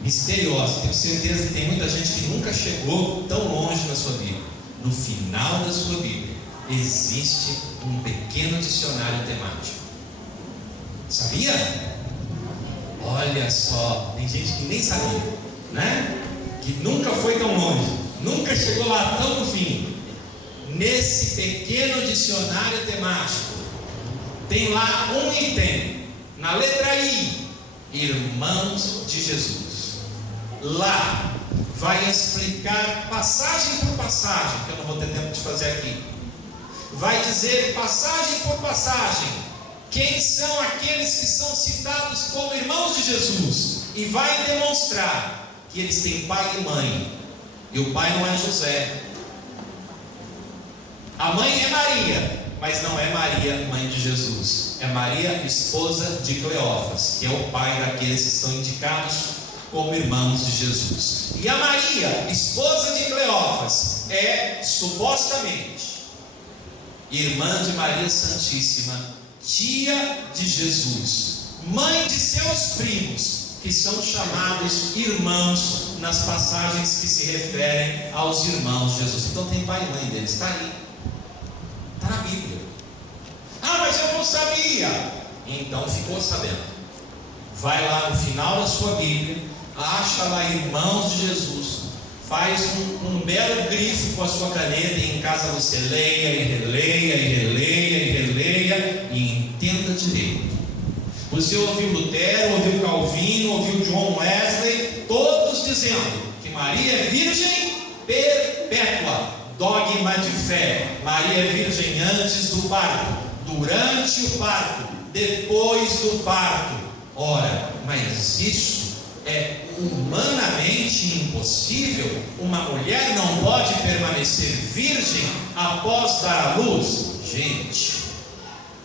Misteriosa, tenho certeza que tem muita gente que nunca chegou tão longe na sua Bíblia. No final da sua Bíblia existe um pequeno dicionário temático. Sabia? Olha só, tem gente que nem sabia, né? Que nunca foi tão longe, nunca chegou lá tão no fim. Nesse pequeno dicionário temático tem lá um item, na letra I, Irmãos de Jesus. Lá vai explicar passagem por passagem, que eu não vou ter tempo de fazer aqui. Vai dizer passagem por passagem quem são aqueles que são citados como irmãos de Jesus, e vai demonstrar que eles têm pai e mãe, e o pai não é José, a mãe é Maria, mas não é Maria, mãe de Jesus, é Maria, esposa de Cleófas, que é o pai daqueles que são indicados como irmãos de Jesus. E a Maria, esposa de Cleófas, é supostamente irmã de Maria Santíssima, tia de Jesus, mãe de seus primos, que são chamados irmãos nas passagens que se referem aos irmãos de Jesus. Então tem pai e mãe deles, está aí, está na Bíblia. Ah, mas eu não sabia. Então ficou sabendo. Vai lá no final da sua Bíblia, acha lá irmãos de Jesus, faz um belo grifo com a sua caneta, e em casa você leia e releia e releia e releia e entenda direito. Você ouviu Lutero, ouviu Calvino, ouviu John Wesley, todos dizendo que Maria é virgem perpétua, dogma de fé. Maria é virgem antes do parto, durante o parto, depois do parto. Ora, mas isso é humanamente impossível, uma mulher não pode permanecer virgem após dar à luz. Gente,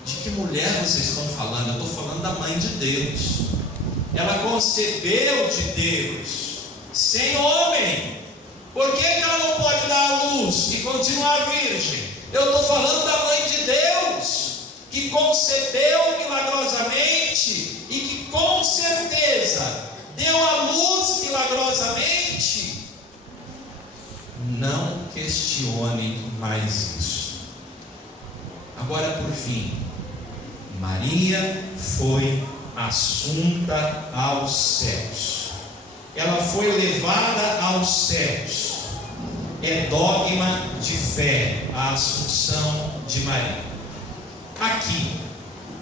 de que mulher vocês estão falando? Eu estou falando da mãe de Deus. Ela concebeu de Deus, sem homem. Por que ela não pode dar à luz e continuar virgem? Eu estou falando da mãe de Deus, que concebeu milagrosamente e que com certeza deu à luz milagrosamente. Não questione mais isso. Agora, por fim, Maria foi assunta aos céus. Ela foi levada aos céus. É dogma de fé a assunção de Maria. Aqui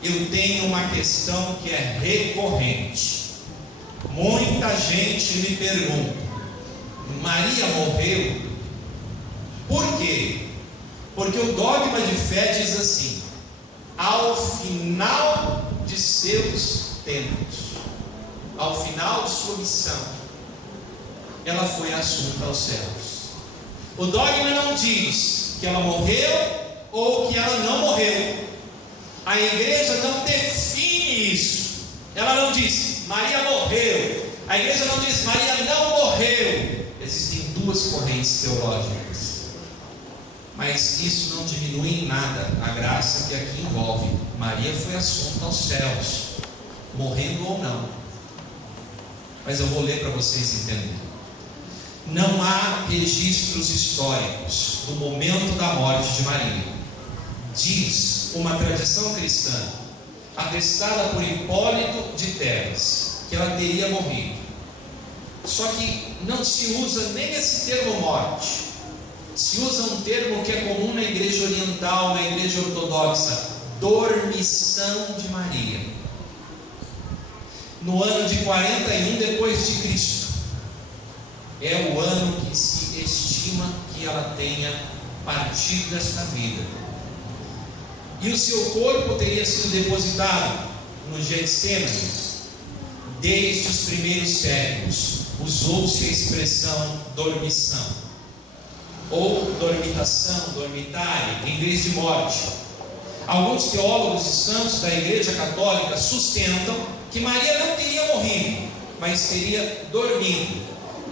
eu tenho uma questão que é recorrente. Muita gente me pergunta: Maria morreu? Por quê? Porque o dogma de fé diz assim: ao final de seus tempos, ao final de sua missão, ela foi assunta aos céus. O dogma não diz que ela morreu ou que ela não morreu. A igreja não define isso. Ela não diz Maria morreu. A igreja não diz Maria não morreu. Existem duas correntes teológicas, mas isso não diminui em nada a graça que aqui envolve. Maria foi assunta aos céus, morrendo ou não. Mas eu vou ler para vocês entenderem. Não há registros históricos do momento da morte de Maria. Diz uma tradição cristã, atestada por Hipólito de Tebas, que ela teria morrido. Só que não se usa nem esse termo morte. Se usa um termo que é comum na igreja oriental, na igreja ortodoxa: dormição de Maria. No ano de 41 depois de Cristo. É o ano que se estima que ela tenha partido desta vida. E o seu corpo teria sido depositado no Getsemane. Desde os primeiros séculos usou-se a expressão dormição, ou dormitação, dormitário, em vez de morte. Alguns teólogos e santos da Igreja Católica sustentam que Maria não teria morrido, mas teria dormido,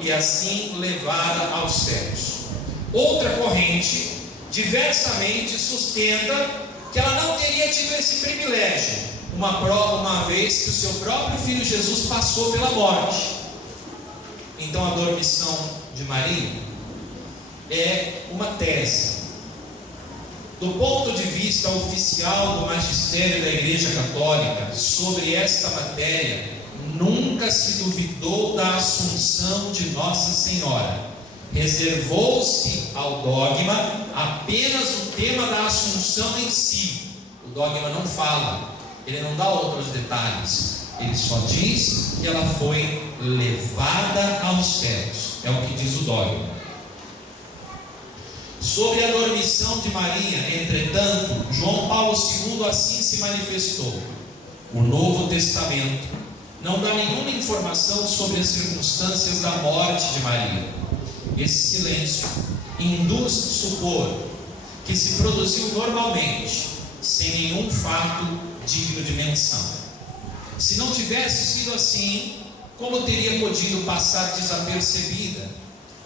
e assim levada aos céus. Outra corrente diversamente sustenta que ela não teria tido esse privilégio, uma vez que o seu próprio filho Jesus passou pela morte. Então a dormição de Maria é uma tese. Do ponto de vista oficial do magistério da Igreja Católica sobre esta matéria, nunca se duvidou da assunção de Nossa Senhora. Reservou-se ao dogma apenas o tema da assunção em si. O dogma não fala, ele não dá outros detalhes, ele só diz que ela foi levada aos céus. É o que diz o dogma. Sobre a dormição de Maria, entretanto, João Paulo II assim se manifestou. O Novo Testamento não dá nenhuma informação sobre as circunstâncias da morte de Maria. Esse silêncio induz supor que se produziu normalmente, sem nenhum fato digno de menção. Se não tivesse sido assim, como teria podido passar desapercebida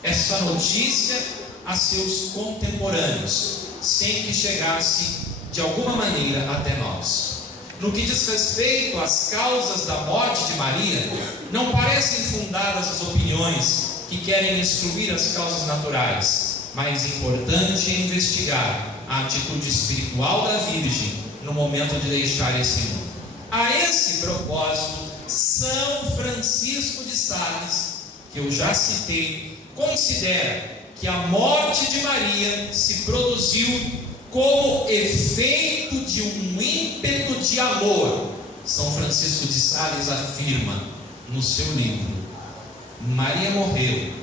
essa notícia a seus contemporâneos, sem que chegasse de alguma maneira até nós? No que diz respeito às causas da morte de Maria, não parecem fundadas as opiniões que querem excluir as causas naturais. Mais importante é investigar a atitude espiritual da Virgem no momento de deixar esse mundo. A esse propósito, São Francisco de Sales, que eu já citei, considera que a morte de Maria se produziu como efeito de um ímpeto de amor. São Francisco de Sales afirma no seu livro: Maria morreu.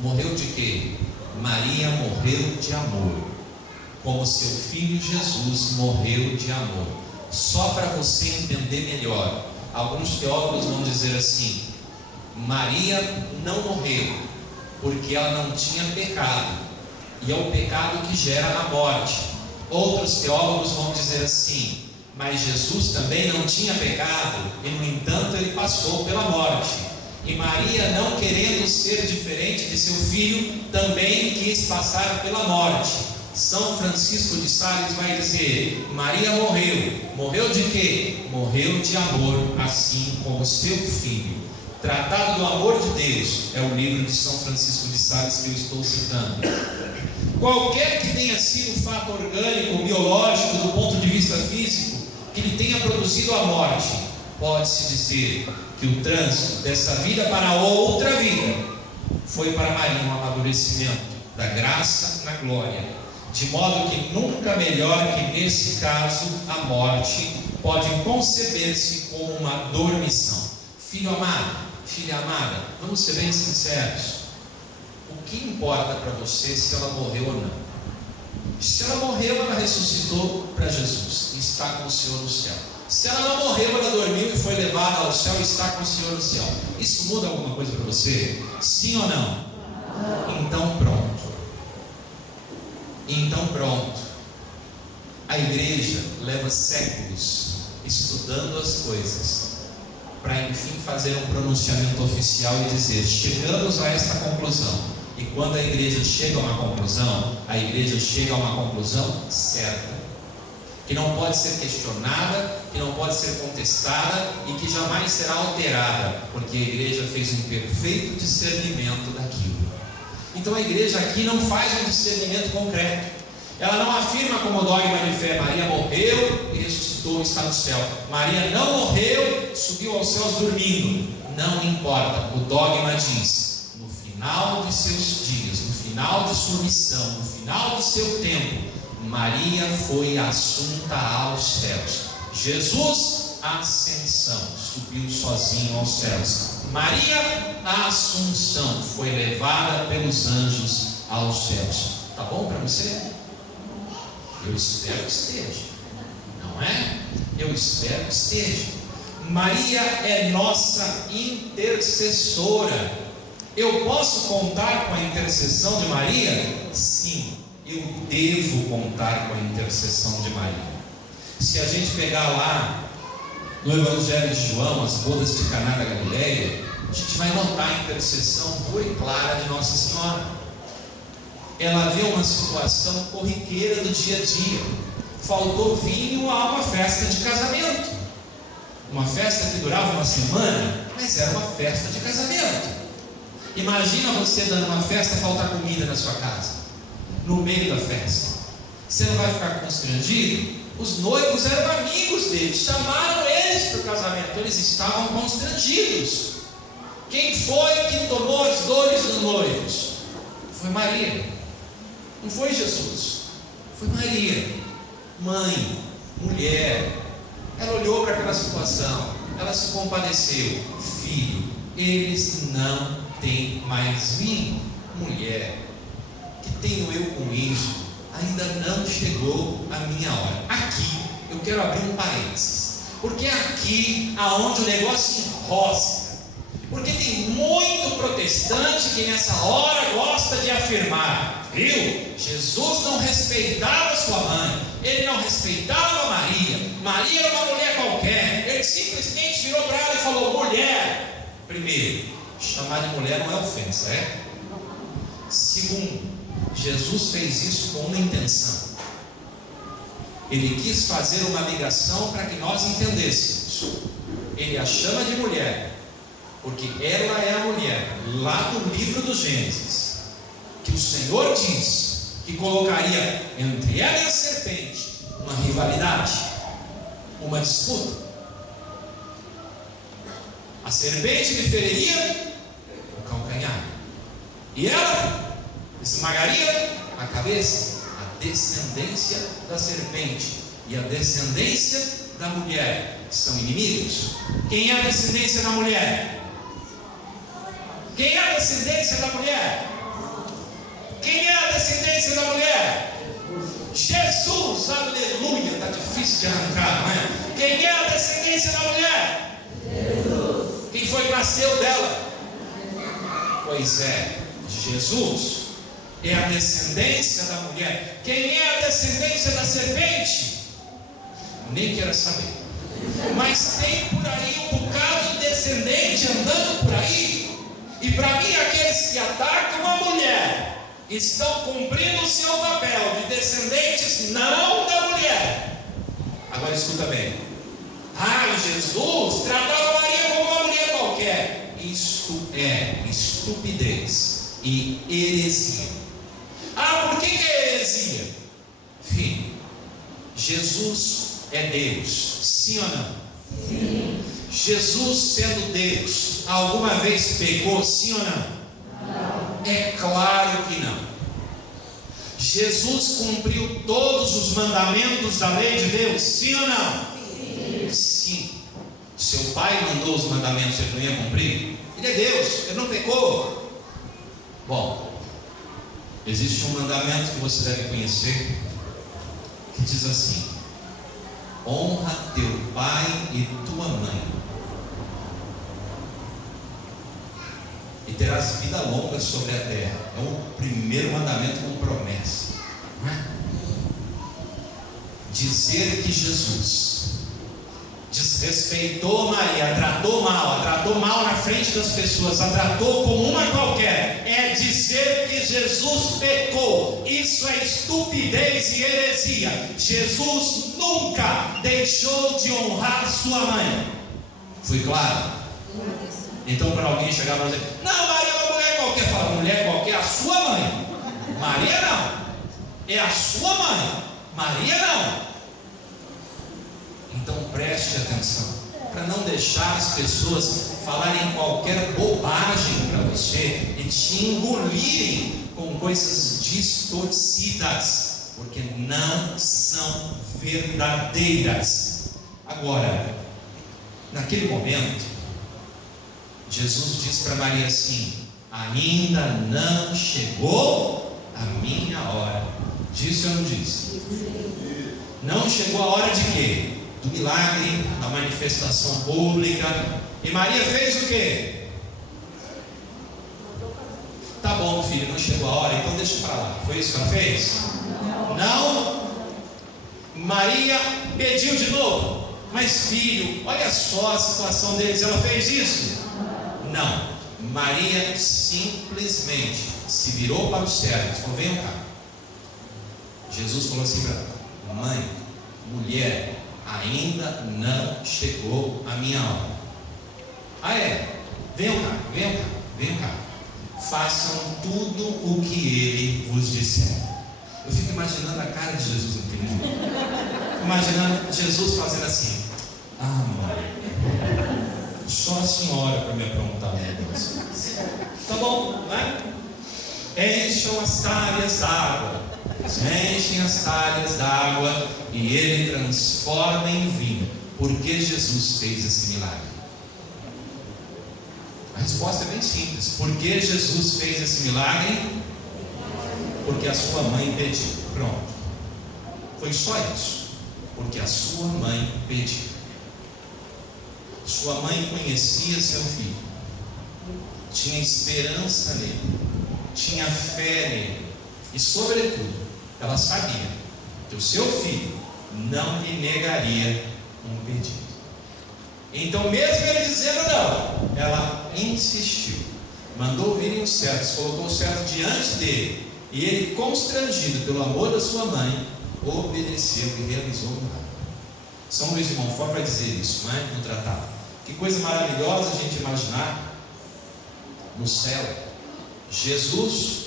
Morreu de quê? Maria morreu de amor, como seu filho Jesus morreu de amor. Só para você entender melhor, alguns teólogos vão dizer assim: Maria não morreu, porque ela não tinha pecado, e é o pecado que gera a morte. Outros teólogos vão dizer assim: mas Jesus também não tinha pecado, e no entanto ele passou pela morte. E Maria, não querendo ser diferente de seu filho, também quis passar pela morte. São Francisco de Sales vai dizer: Maria morreu de quê? Morreu de amor, assim como seu filho. Tratado do Amor de Deus é o livro de São Francisco de Sales que eu estou citando. Qualquer que tenha sido o fato orgânico, biológico, do ponto de vista físico, que lhe tenha produzido a morte, pode-se dizer que o trânsito dessa vida para outra vida foi para Maria um amadurecimento da graça na glória, de modo que nunca melhor que nesse caso a morte pode conceber-se como uma dormição. Filho amado, filha amada, vamos ser bem sinceros. O que importa para você se ela morreu ou não? Se ela morreu, ela ressuscitou para Jesus e está com o Senhor no céu. Se ela não morreu, ela dormiu e foi levada ao céu e está com o Senhor no céu. Isso muda alguma coisa para você? Sim ou não? Então pronto. A igreja leva séculos estudando as coisas para enfim fazer um pronunciamento oficial e dizer: chegamos a esta conclusão. E quando a igreja chega a uma conclusão, a igreja chega a uma conclusão certa, que não pode ser questionada, que não pode ser contestada e que jamais será alterada, porque a igreja fez um perfeito discernimento daquilo. Então a igreja aqui não faz um discernimento concreto. Ela não afirma como dogma de fé: Maria morreu e ressuscitou e está no céu. Maria não morreu, subiu aos céus dormindo. Não importa. O dogma diz: no final de seus dias, no final de sua missão, no final de seu tempo, Maria foi assunta aos céus. Jesus, ascensão, subiu sozinho aos céus. Maria, a assunção, foi levada pelos anjos aos céus. Tá bom para você? Eu espero que esteja, não é? Eu espero que esteja. Maria é nossa intercessora. Eu posso contar com a intercessão de Maria? Sim, eu devo contar com a intercessão de Maria. Se a gente pegar lá no Evangelho de João, as bodas de Caná da Galileia, a gente vai notar a intercessão pura e clara de Nossa Senhora. Ela viu uma situação corriqueira do dia a dia. Faltou vinho a uma festa de casamento. Uma festa que durava uma semana, mas era uma festa de casamento. Imagina você dando uma festa, faltar comida na sua casa, no meio da festa. Você não vai ficar constrangido? Os noivos eram amigos deles, chamaram eles para o casamento, eles estavam constrangidos. Quem foi que tomou as dores dos noivos? Foi Maria, não foi Jesus, foi Maria, mãe, mulher. Ela olhou para aquela situação, ela se compadeceu. Filho, eles não têm mais vinho. Mulher, que tenho eu com isso? Ainda não chegou a minha hora. Aqui eu quero abrir um parênteses, porque é aqui aonde o negócio enrosca. Porque tem muito protestante que nessa hora gosta de afirmar: viu? Jesus não respeitava sua mãe, ele não respeitava Maria. Maria era uma mulher qualquer. Ele simplesmente virou para ela e falou: mulher. Primeiro, chamar de mulher não é ofensa, é? Segundo, Jesus fez isso com uma intenção. Ele quis fazer uma ligação para que nós entendêssemos. Ele a chama de mulher porque ela é a mulher lá do livro do Gênesis, que o Senhor diz que colocaria entre ela e a serpente uma rivalidade, uma disputa. A serpente lhe feriria o calcanhar e ela esmagaria a cabeça. A descendência da serpente e a descendência da mulher são inimigos. Quem é a descendência da mulher? Quem é a descendência da mulher? Quem é a descendência da mulher? Jesus, aleluia. Está difícil de arrancar, não é? Quem é a descendência da mulher? Jesus. Quem foi que nasceu dela? Pois é, Jesus é a descendência da mulher. Quem é a descendência da serpente? Nem quero saber. Mas tem por aí um bocado de descendente andando por aí. E para mim, aqueles que atacam a mulher estão cumprindo o seu papel de descendentes não da mulher. Agora escuta bem. Jesus tratava Maria como uma mulher qualquer. Isto é estupidez e heresia. Por que é heresia? Filho, Jesus é Deus, sim ou não? Sim. Jesus sendo Deus, alguma vez pecou, sim ou não? Não. É claro que não. Jesus cumpriu todos os mandamentos da lei de Deus, sim ou não? Sim. Sim. Seu pai mandou os mandamentos, ele não ia cumprir? Ele é Deus, ele não pecou. Bom, existe um mandamento que você deve conhecer, que diz assim: honra teu pai e tua mãe, e terás vida longa sobre a terra. É o primeiro mandamento com promessa, não é? Dizer que Jesus desrespeitou Maria, a tratou mal na frente das pessoas, a tratou como uma qualquer, é dizer que Jesus pecou. Isso é estupidez e heresia. Jesus nunca deixou de honrar sua mãe. Fui claro? Então, para alguém chegar para dizer: não, Maria é uma mulher qualquer, fala: mulher qualquer é a sua mãe. Maria não, é a sua mãe. Maria não. Então preste atenção, para não deixar as pessoas falarem qualquer bobagem para você e te engolirem com coisas distorcidas, porque não são verdadeiras. Agora, naquele momento, Jesus diz para Maria assim: ainda não chegou a minha hora. Disse ou não disse? Não chegou a hora de quê? Do milagre, da manifestação pública. E Maria fez o quê? Tá bom, filho, não chegou a hora, então deixa para lá. Foi isso que ela fez? Não. Maria pediu de novo: mas filho, olha só a situação deles. Ela fez isso? Não. Maria simplesmente se virou para o servo e falou: venham cá. Jesus falou assim para ela: mãe, mulher, ainda não chegou a minha hora. Venham cá. Façam tudo o que ele vos disser. Eu fico imaginando a cara de Jesus naquele momento. Imaginando Jesus fazendo assim: mãe, só a senhora para me aprontar um negócio. Tá bom, né? Encham as talhas d'água. Enchem as talhas d'água e ele transforma em vinho. Por que Jesus fez esse milagre? A resposta é bem simples. Por que Jesus fez esse milagre? Porque a sua mãe pediu. Pronto. Foi só isso. Porque a sua mãe pediu. Sua mãe conhecia seu filho, tinha esperança nele, tinha fé nele, e sobretudo, ela sabia que o seu filho não lhe negaria um pedido. Então, mesmo ele dizendo não, ela insistiu, mandou virem os servos, colocou os servos diante dele, e ele, constrangido pelo amor da sua mãe, obedeceu e realizou o milagre. São Luís de Montfort vai dizer isso, não é? No tratado. Que coisa maravilhosa a gente imaginar no céu Jesus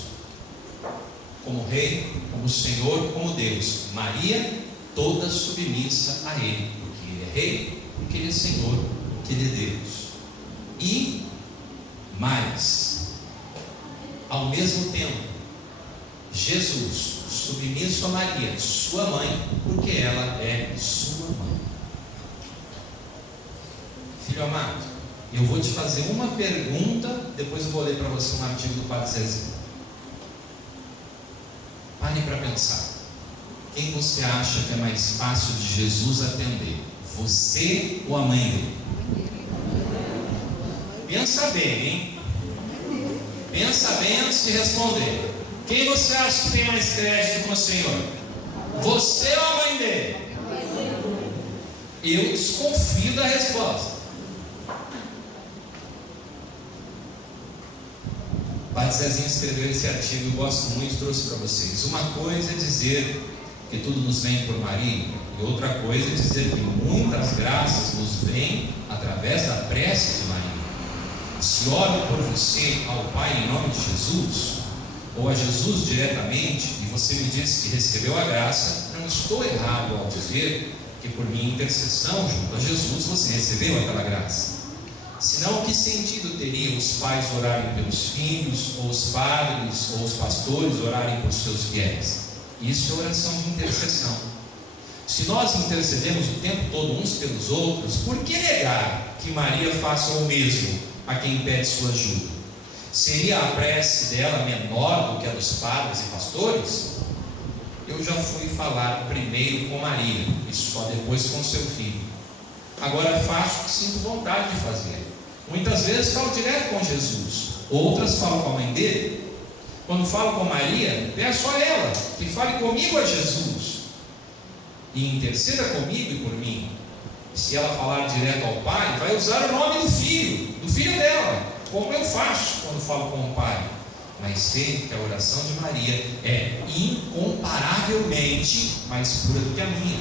como rei, como Senhor, como Deus, Maria toda submissa a ele, porque ele é rei, porque ele é Senhor, porque ele é Deus. E mais, ao mesmo tempo, Jesus submisso a Maria, sua mãe, porque ela é sua mãe. Filho amado, eu vou te fazer uma pergunta, depois eu vou ler para você um artigo do Padre Zezinho. Pare para pensar. Quem você acha que é mais fácil de Jesus atender? Você ou a mãe dele? Pensa bem, hein? Pensa bem antes de responder. Quem você acha que tem mais crédito com o Senhor? Você ou a mãe dele? Eu desconfio da resposta. O Padre Zezinho escreveu esse artigo, eu gosto muito, trouxe para vocês. Uma coisa é dizer que tudo nos vem por Maria, e outra coisa é dizer que muitas graças nos vêm através da prece de Maria. Se oro por você ao Pai em nome de Jesus, ou a Jesus diretamente, e você me diz que recebeu a graça, não estou errado ao dizer que por minha intercessão junto a Jesus você recebeu aquela graça. Senão, que sentido teria os pais orarem pelos filhos, ou os padres, ou os pastores orarem por seus fiéis? Isso é oração de intercessão. Se nós intercedemos o tempo todo uns pelos outros, por que negar que Maria faça o mesmo a quem pede sua ajuda? Seria a prece dela menor do que a dos padres e pastores? Eu já fui falar primeiro com Maria e só depois com seu filho. Agora faço o que sinto vontade de fazer. Muitas vezes falo direto com Jesus, outras falo com a mãe dele. Quando falo com Maria, peço a ela que fale comigo a Jesus e interceda comigo e por mim. Se ela falar direto ao Pai, vai usar o nome do filho dela, como eu faço quando falo com o Pai. Mas sei que a oração de Maria é incomparavelmente mais pura do que a minha.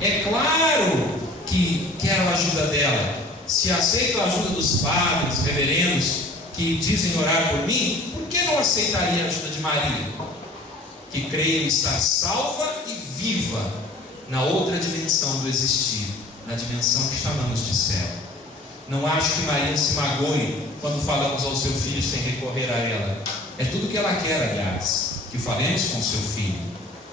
É claro que quero a ajuda dela. Se aceito a ajuda dos padres, reverendos, que dizem orar por mim, por que não aceitaria a ajuda de Maria, que creio estar salva e viva na outra dimensão do existir, na dimensão que chamamos de céu? Não acho que Maria se magoe quando falamos ao seu filho sem recorrer a ela. É tudo que ela quer, aliás, que falemos com o seu filho.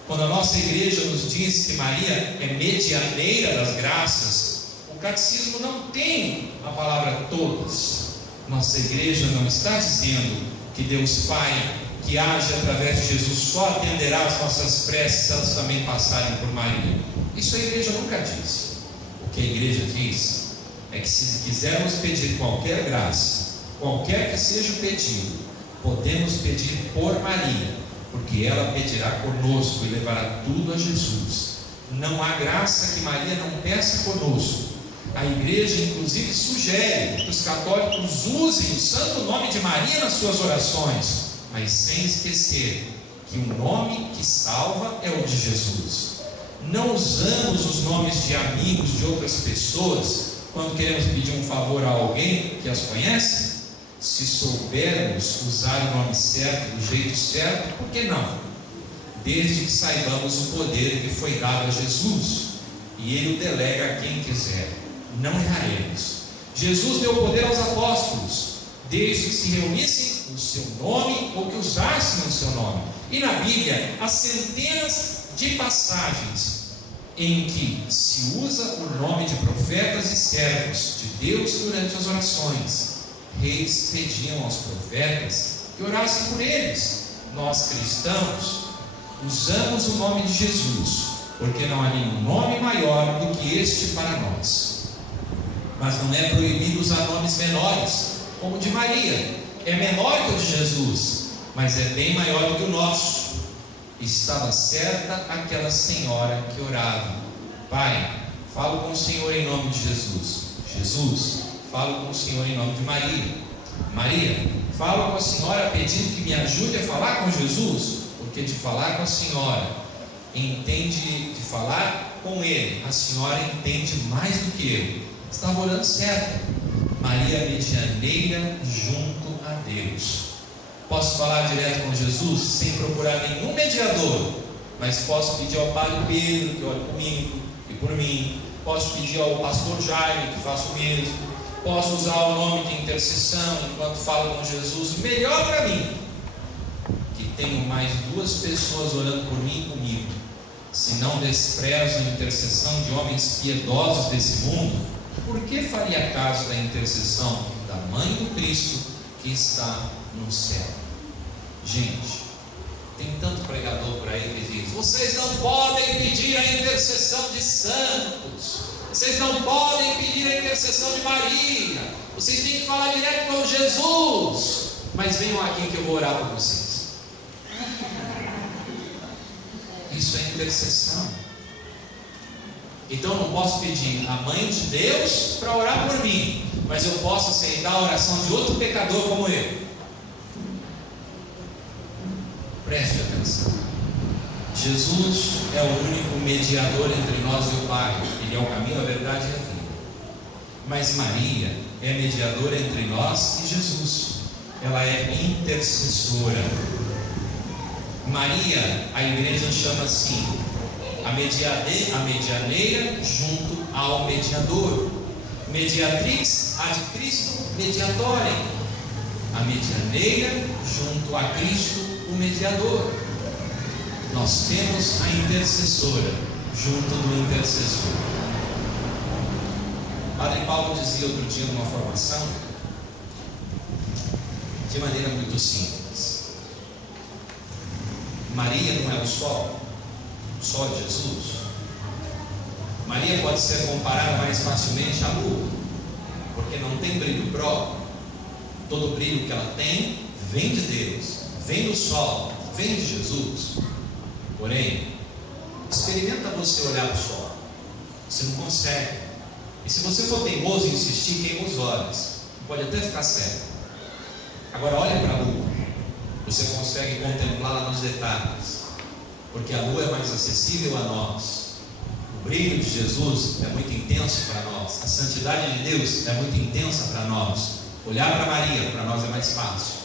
Quando a nossa igreja nos diz que Maria é medianeira das graças, o catecismo não tem a palavra todas. Nossa igreja não está dizendo que Deus Pai, que age através de Jesus, só atenderá as nossas preces se elas também passarem por Maria. Isso a igreja nunca diz. O que a igreja diz é que se quisermos pedir qualquer graça, qualquer que seja o pedido, podemos pedir por Maria, porque ela pedirá conosco e levará tudo a Jesus. Não há graça que Maria não peça conosco. A igreja inclusive sugere que os católicos usem o santo nome de Maria nas suas orações, mas sem esquecer que o nome que salva é o de Jesus. Não usamos os nomes de amigos de outras pessoas quando queremos pedir um favor a alguém que as conhece. Se soubermos usar o nome certo, do jeito certo, por que não? Desde que saibamos o poder que foi dado a Jesus, e Ele o delega a quem quiser. Não erraremos. Jesus deu poder aos apóstolos, desde que se reunissem no seu nome ou que usassem o seu nome. E na Bíblia há centenas de passagens em que se usa o nome de profetas e servos de Deus durante as orações. Reis pediam aos profetas que orassem por eles. Nós cristãos usamos o nome de Jesus, porque não há nenhum nome maior do que este para nós. Mas não é proibido usar nomes menores, como o de Maria. É menor que o de Jesus, mas é bem maior do que o nosso. Estava certa aquela senhora que orava: Pai, falo com o Senhor em nome de Jesus. Jesus, falo com o Senhor em nome de Maria. Maria, falo com a senhora pedindo que me ajude a falar com Jesus, porque de falar com a senhora entende de falar com Ele. A senhora entende mais do que eu. Estava orando certo. Maria medianeira junto a Deus. Posso falar direto com Jesus sem procurar nenhum mediador, mas posso pedir ao Padre Pedro que ore comigo e por mim. Posso pedir ao pastor Jaime que faça o mesmo. Posso usar o nome de intercessão enquanto falo com Jesus. Melhor para mim que tenho mais duas pessoas orando por mim e comigo. Se não desprezo a intercessão de homens piedosos desse mundo, por que faria caso da intercessão da Mãe do Cristo que está no céu? Gente, tem tanto pregador por aí que diz: vocês não podem pedir a intercessão de santos, vocês não podem pedir a intercessão de Maria, vocês têm que falar direto com Jesus. mas venham aqui que eu vou orar por vocês. Isso é intercessão. Então eu não posso pedir a mãe de Deus para orar por mim, mas eu posso aceitar a oração de outro pecador como eu. Preste atenção. Jesus é o único mediador entre nós e o Pai. Ele é o caminho, a verdade e a vida. Mas Maria é mediadora entre nós e Jesus. Ela é intercessora. Maria, a igreja chama assim, a medianeira junto ao mediador. Mediatrix ad Cristo mediatorem. A medianeira junto a Cristo, o mediador. Nós temos a intercessora junto do intercessor. Padre Paulo dizia outro dia numa formação, de maneira muito simples: Maria não é o sol de Jesus. Maria pode ser comparada mais facilmente à lua, porque não tem brilho próprio. Todo brilho que ela tem vem de Deus, vem do sol, vem de Jesus. Porém, experimenta você olhar para o sol, você não consegue. E se você for teimoso e insistir, queima os olhos, pode até ficar cego. Agora olhe para a lua, você consegue contemplá-la nos detalhes, porque a lua é mais acessível a nós. O brilho de Jesus é muito intenso para nós, a santidade de Deus é muito intensa para nós. Olhar para Maria, para nós é mais fácil.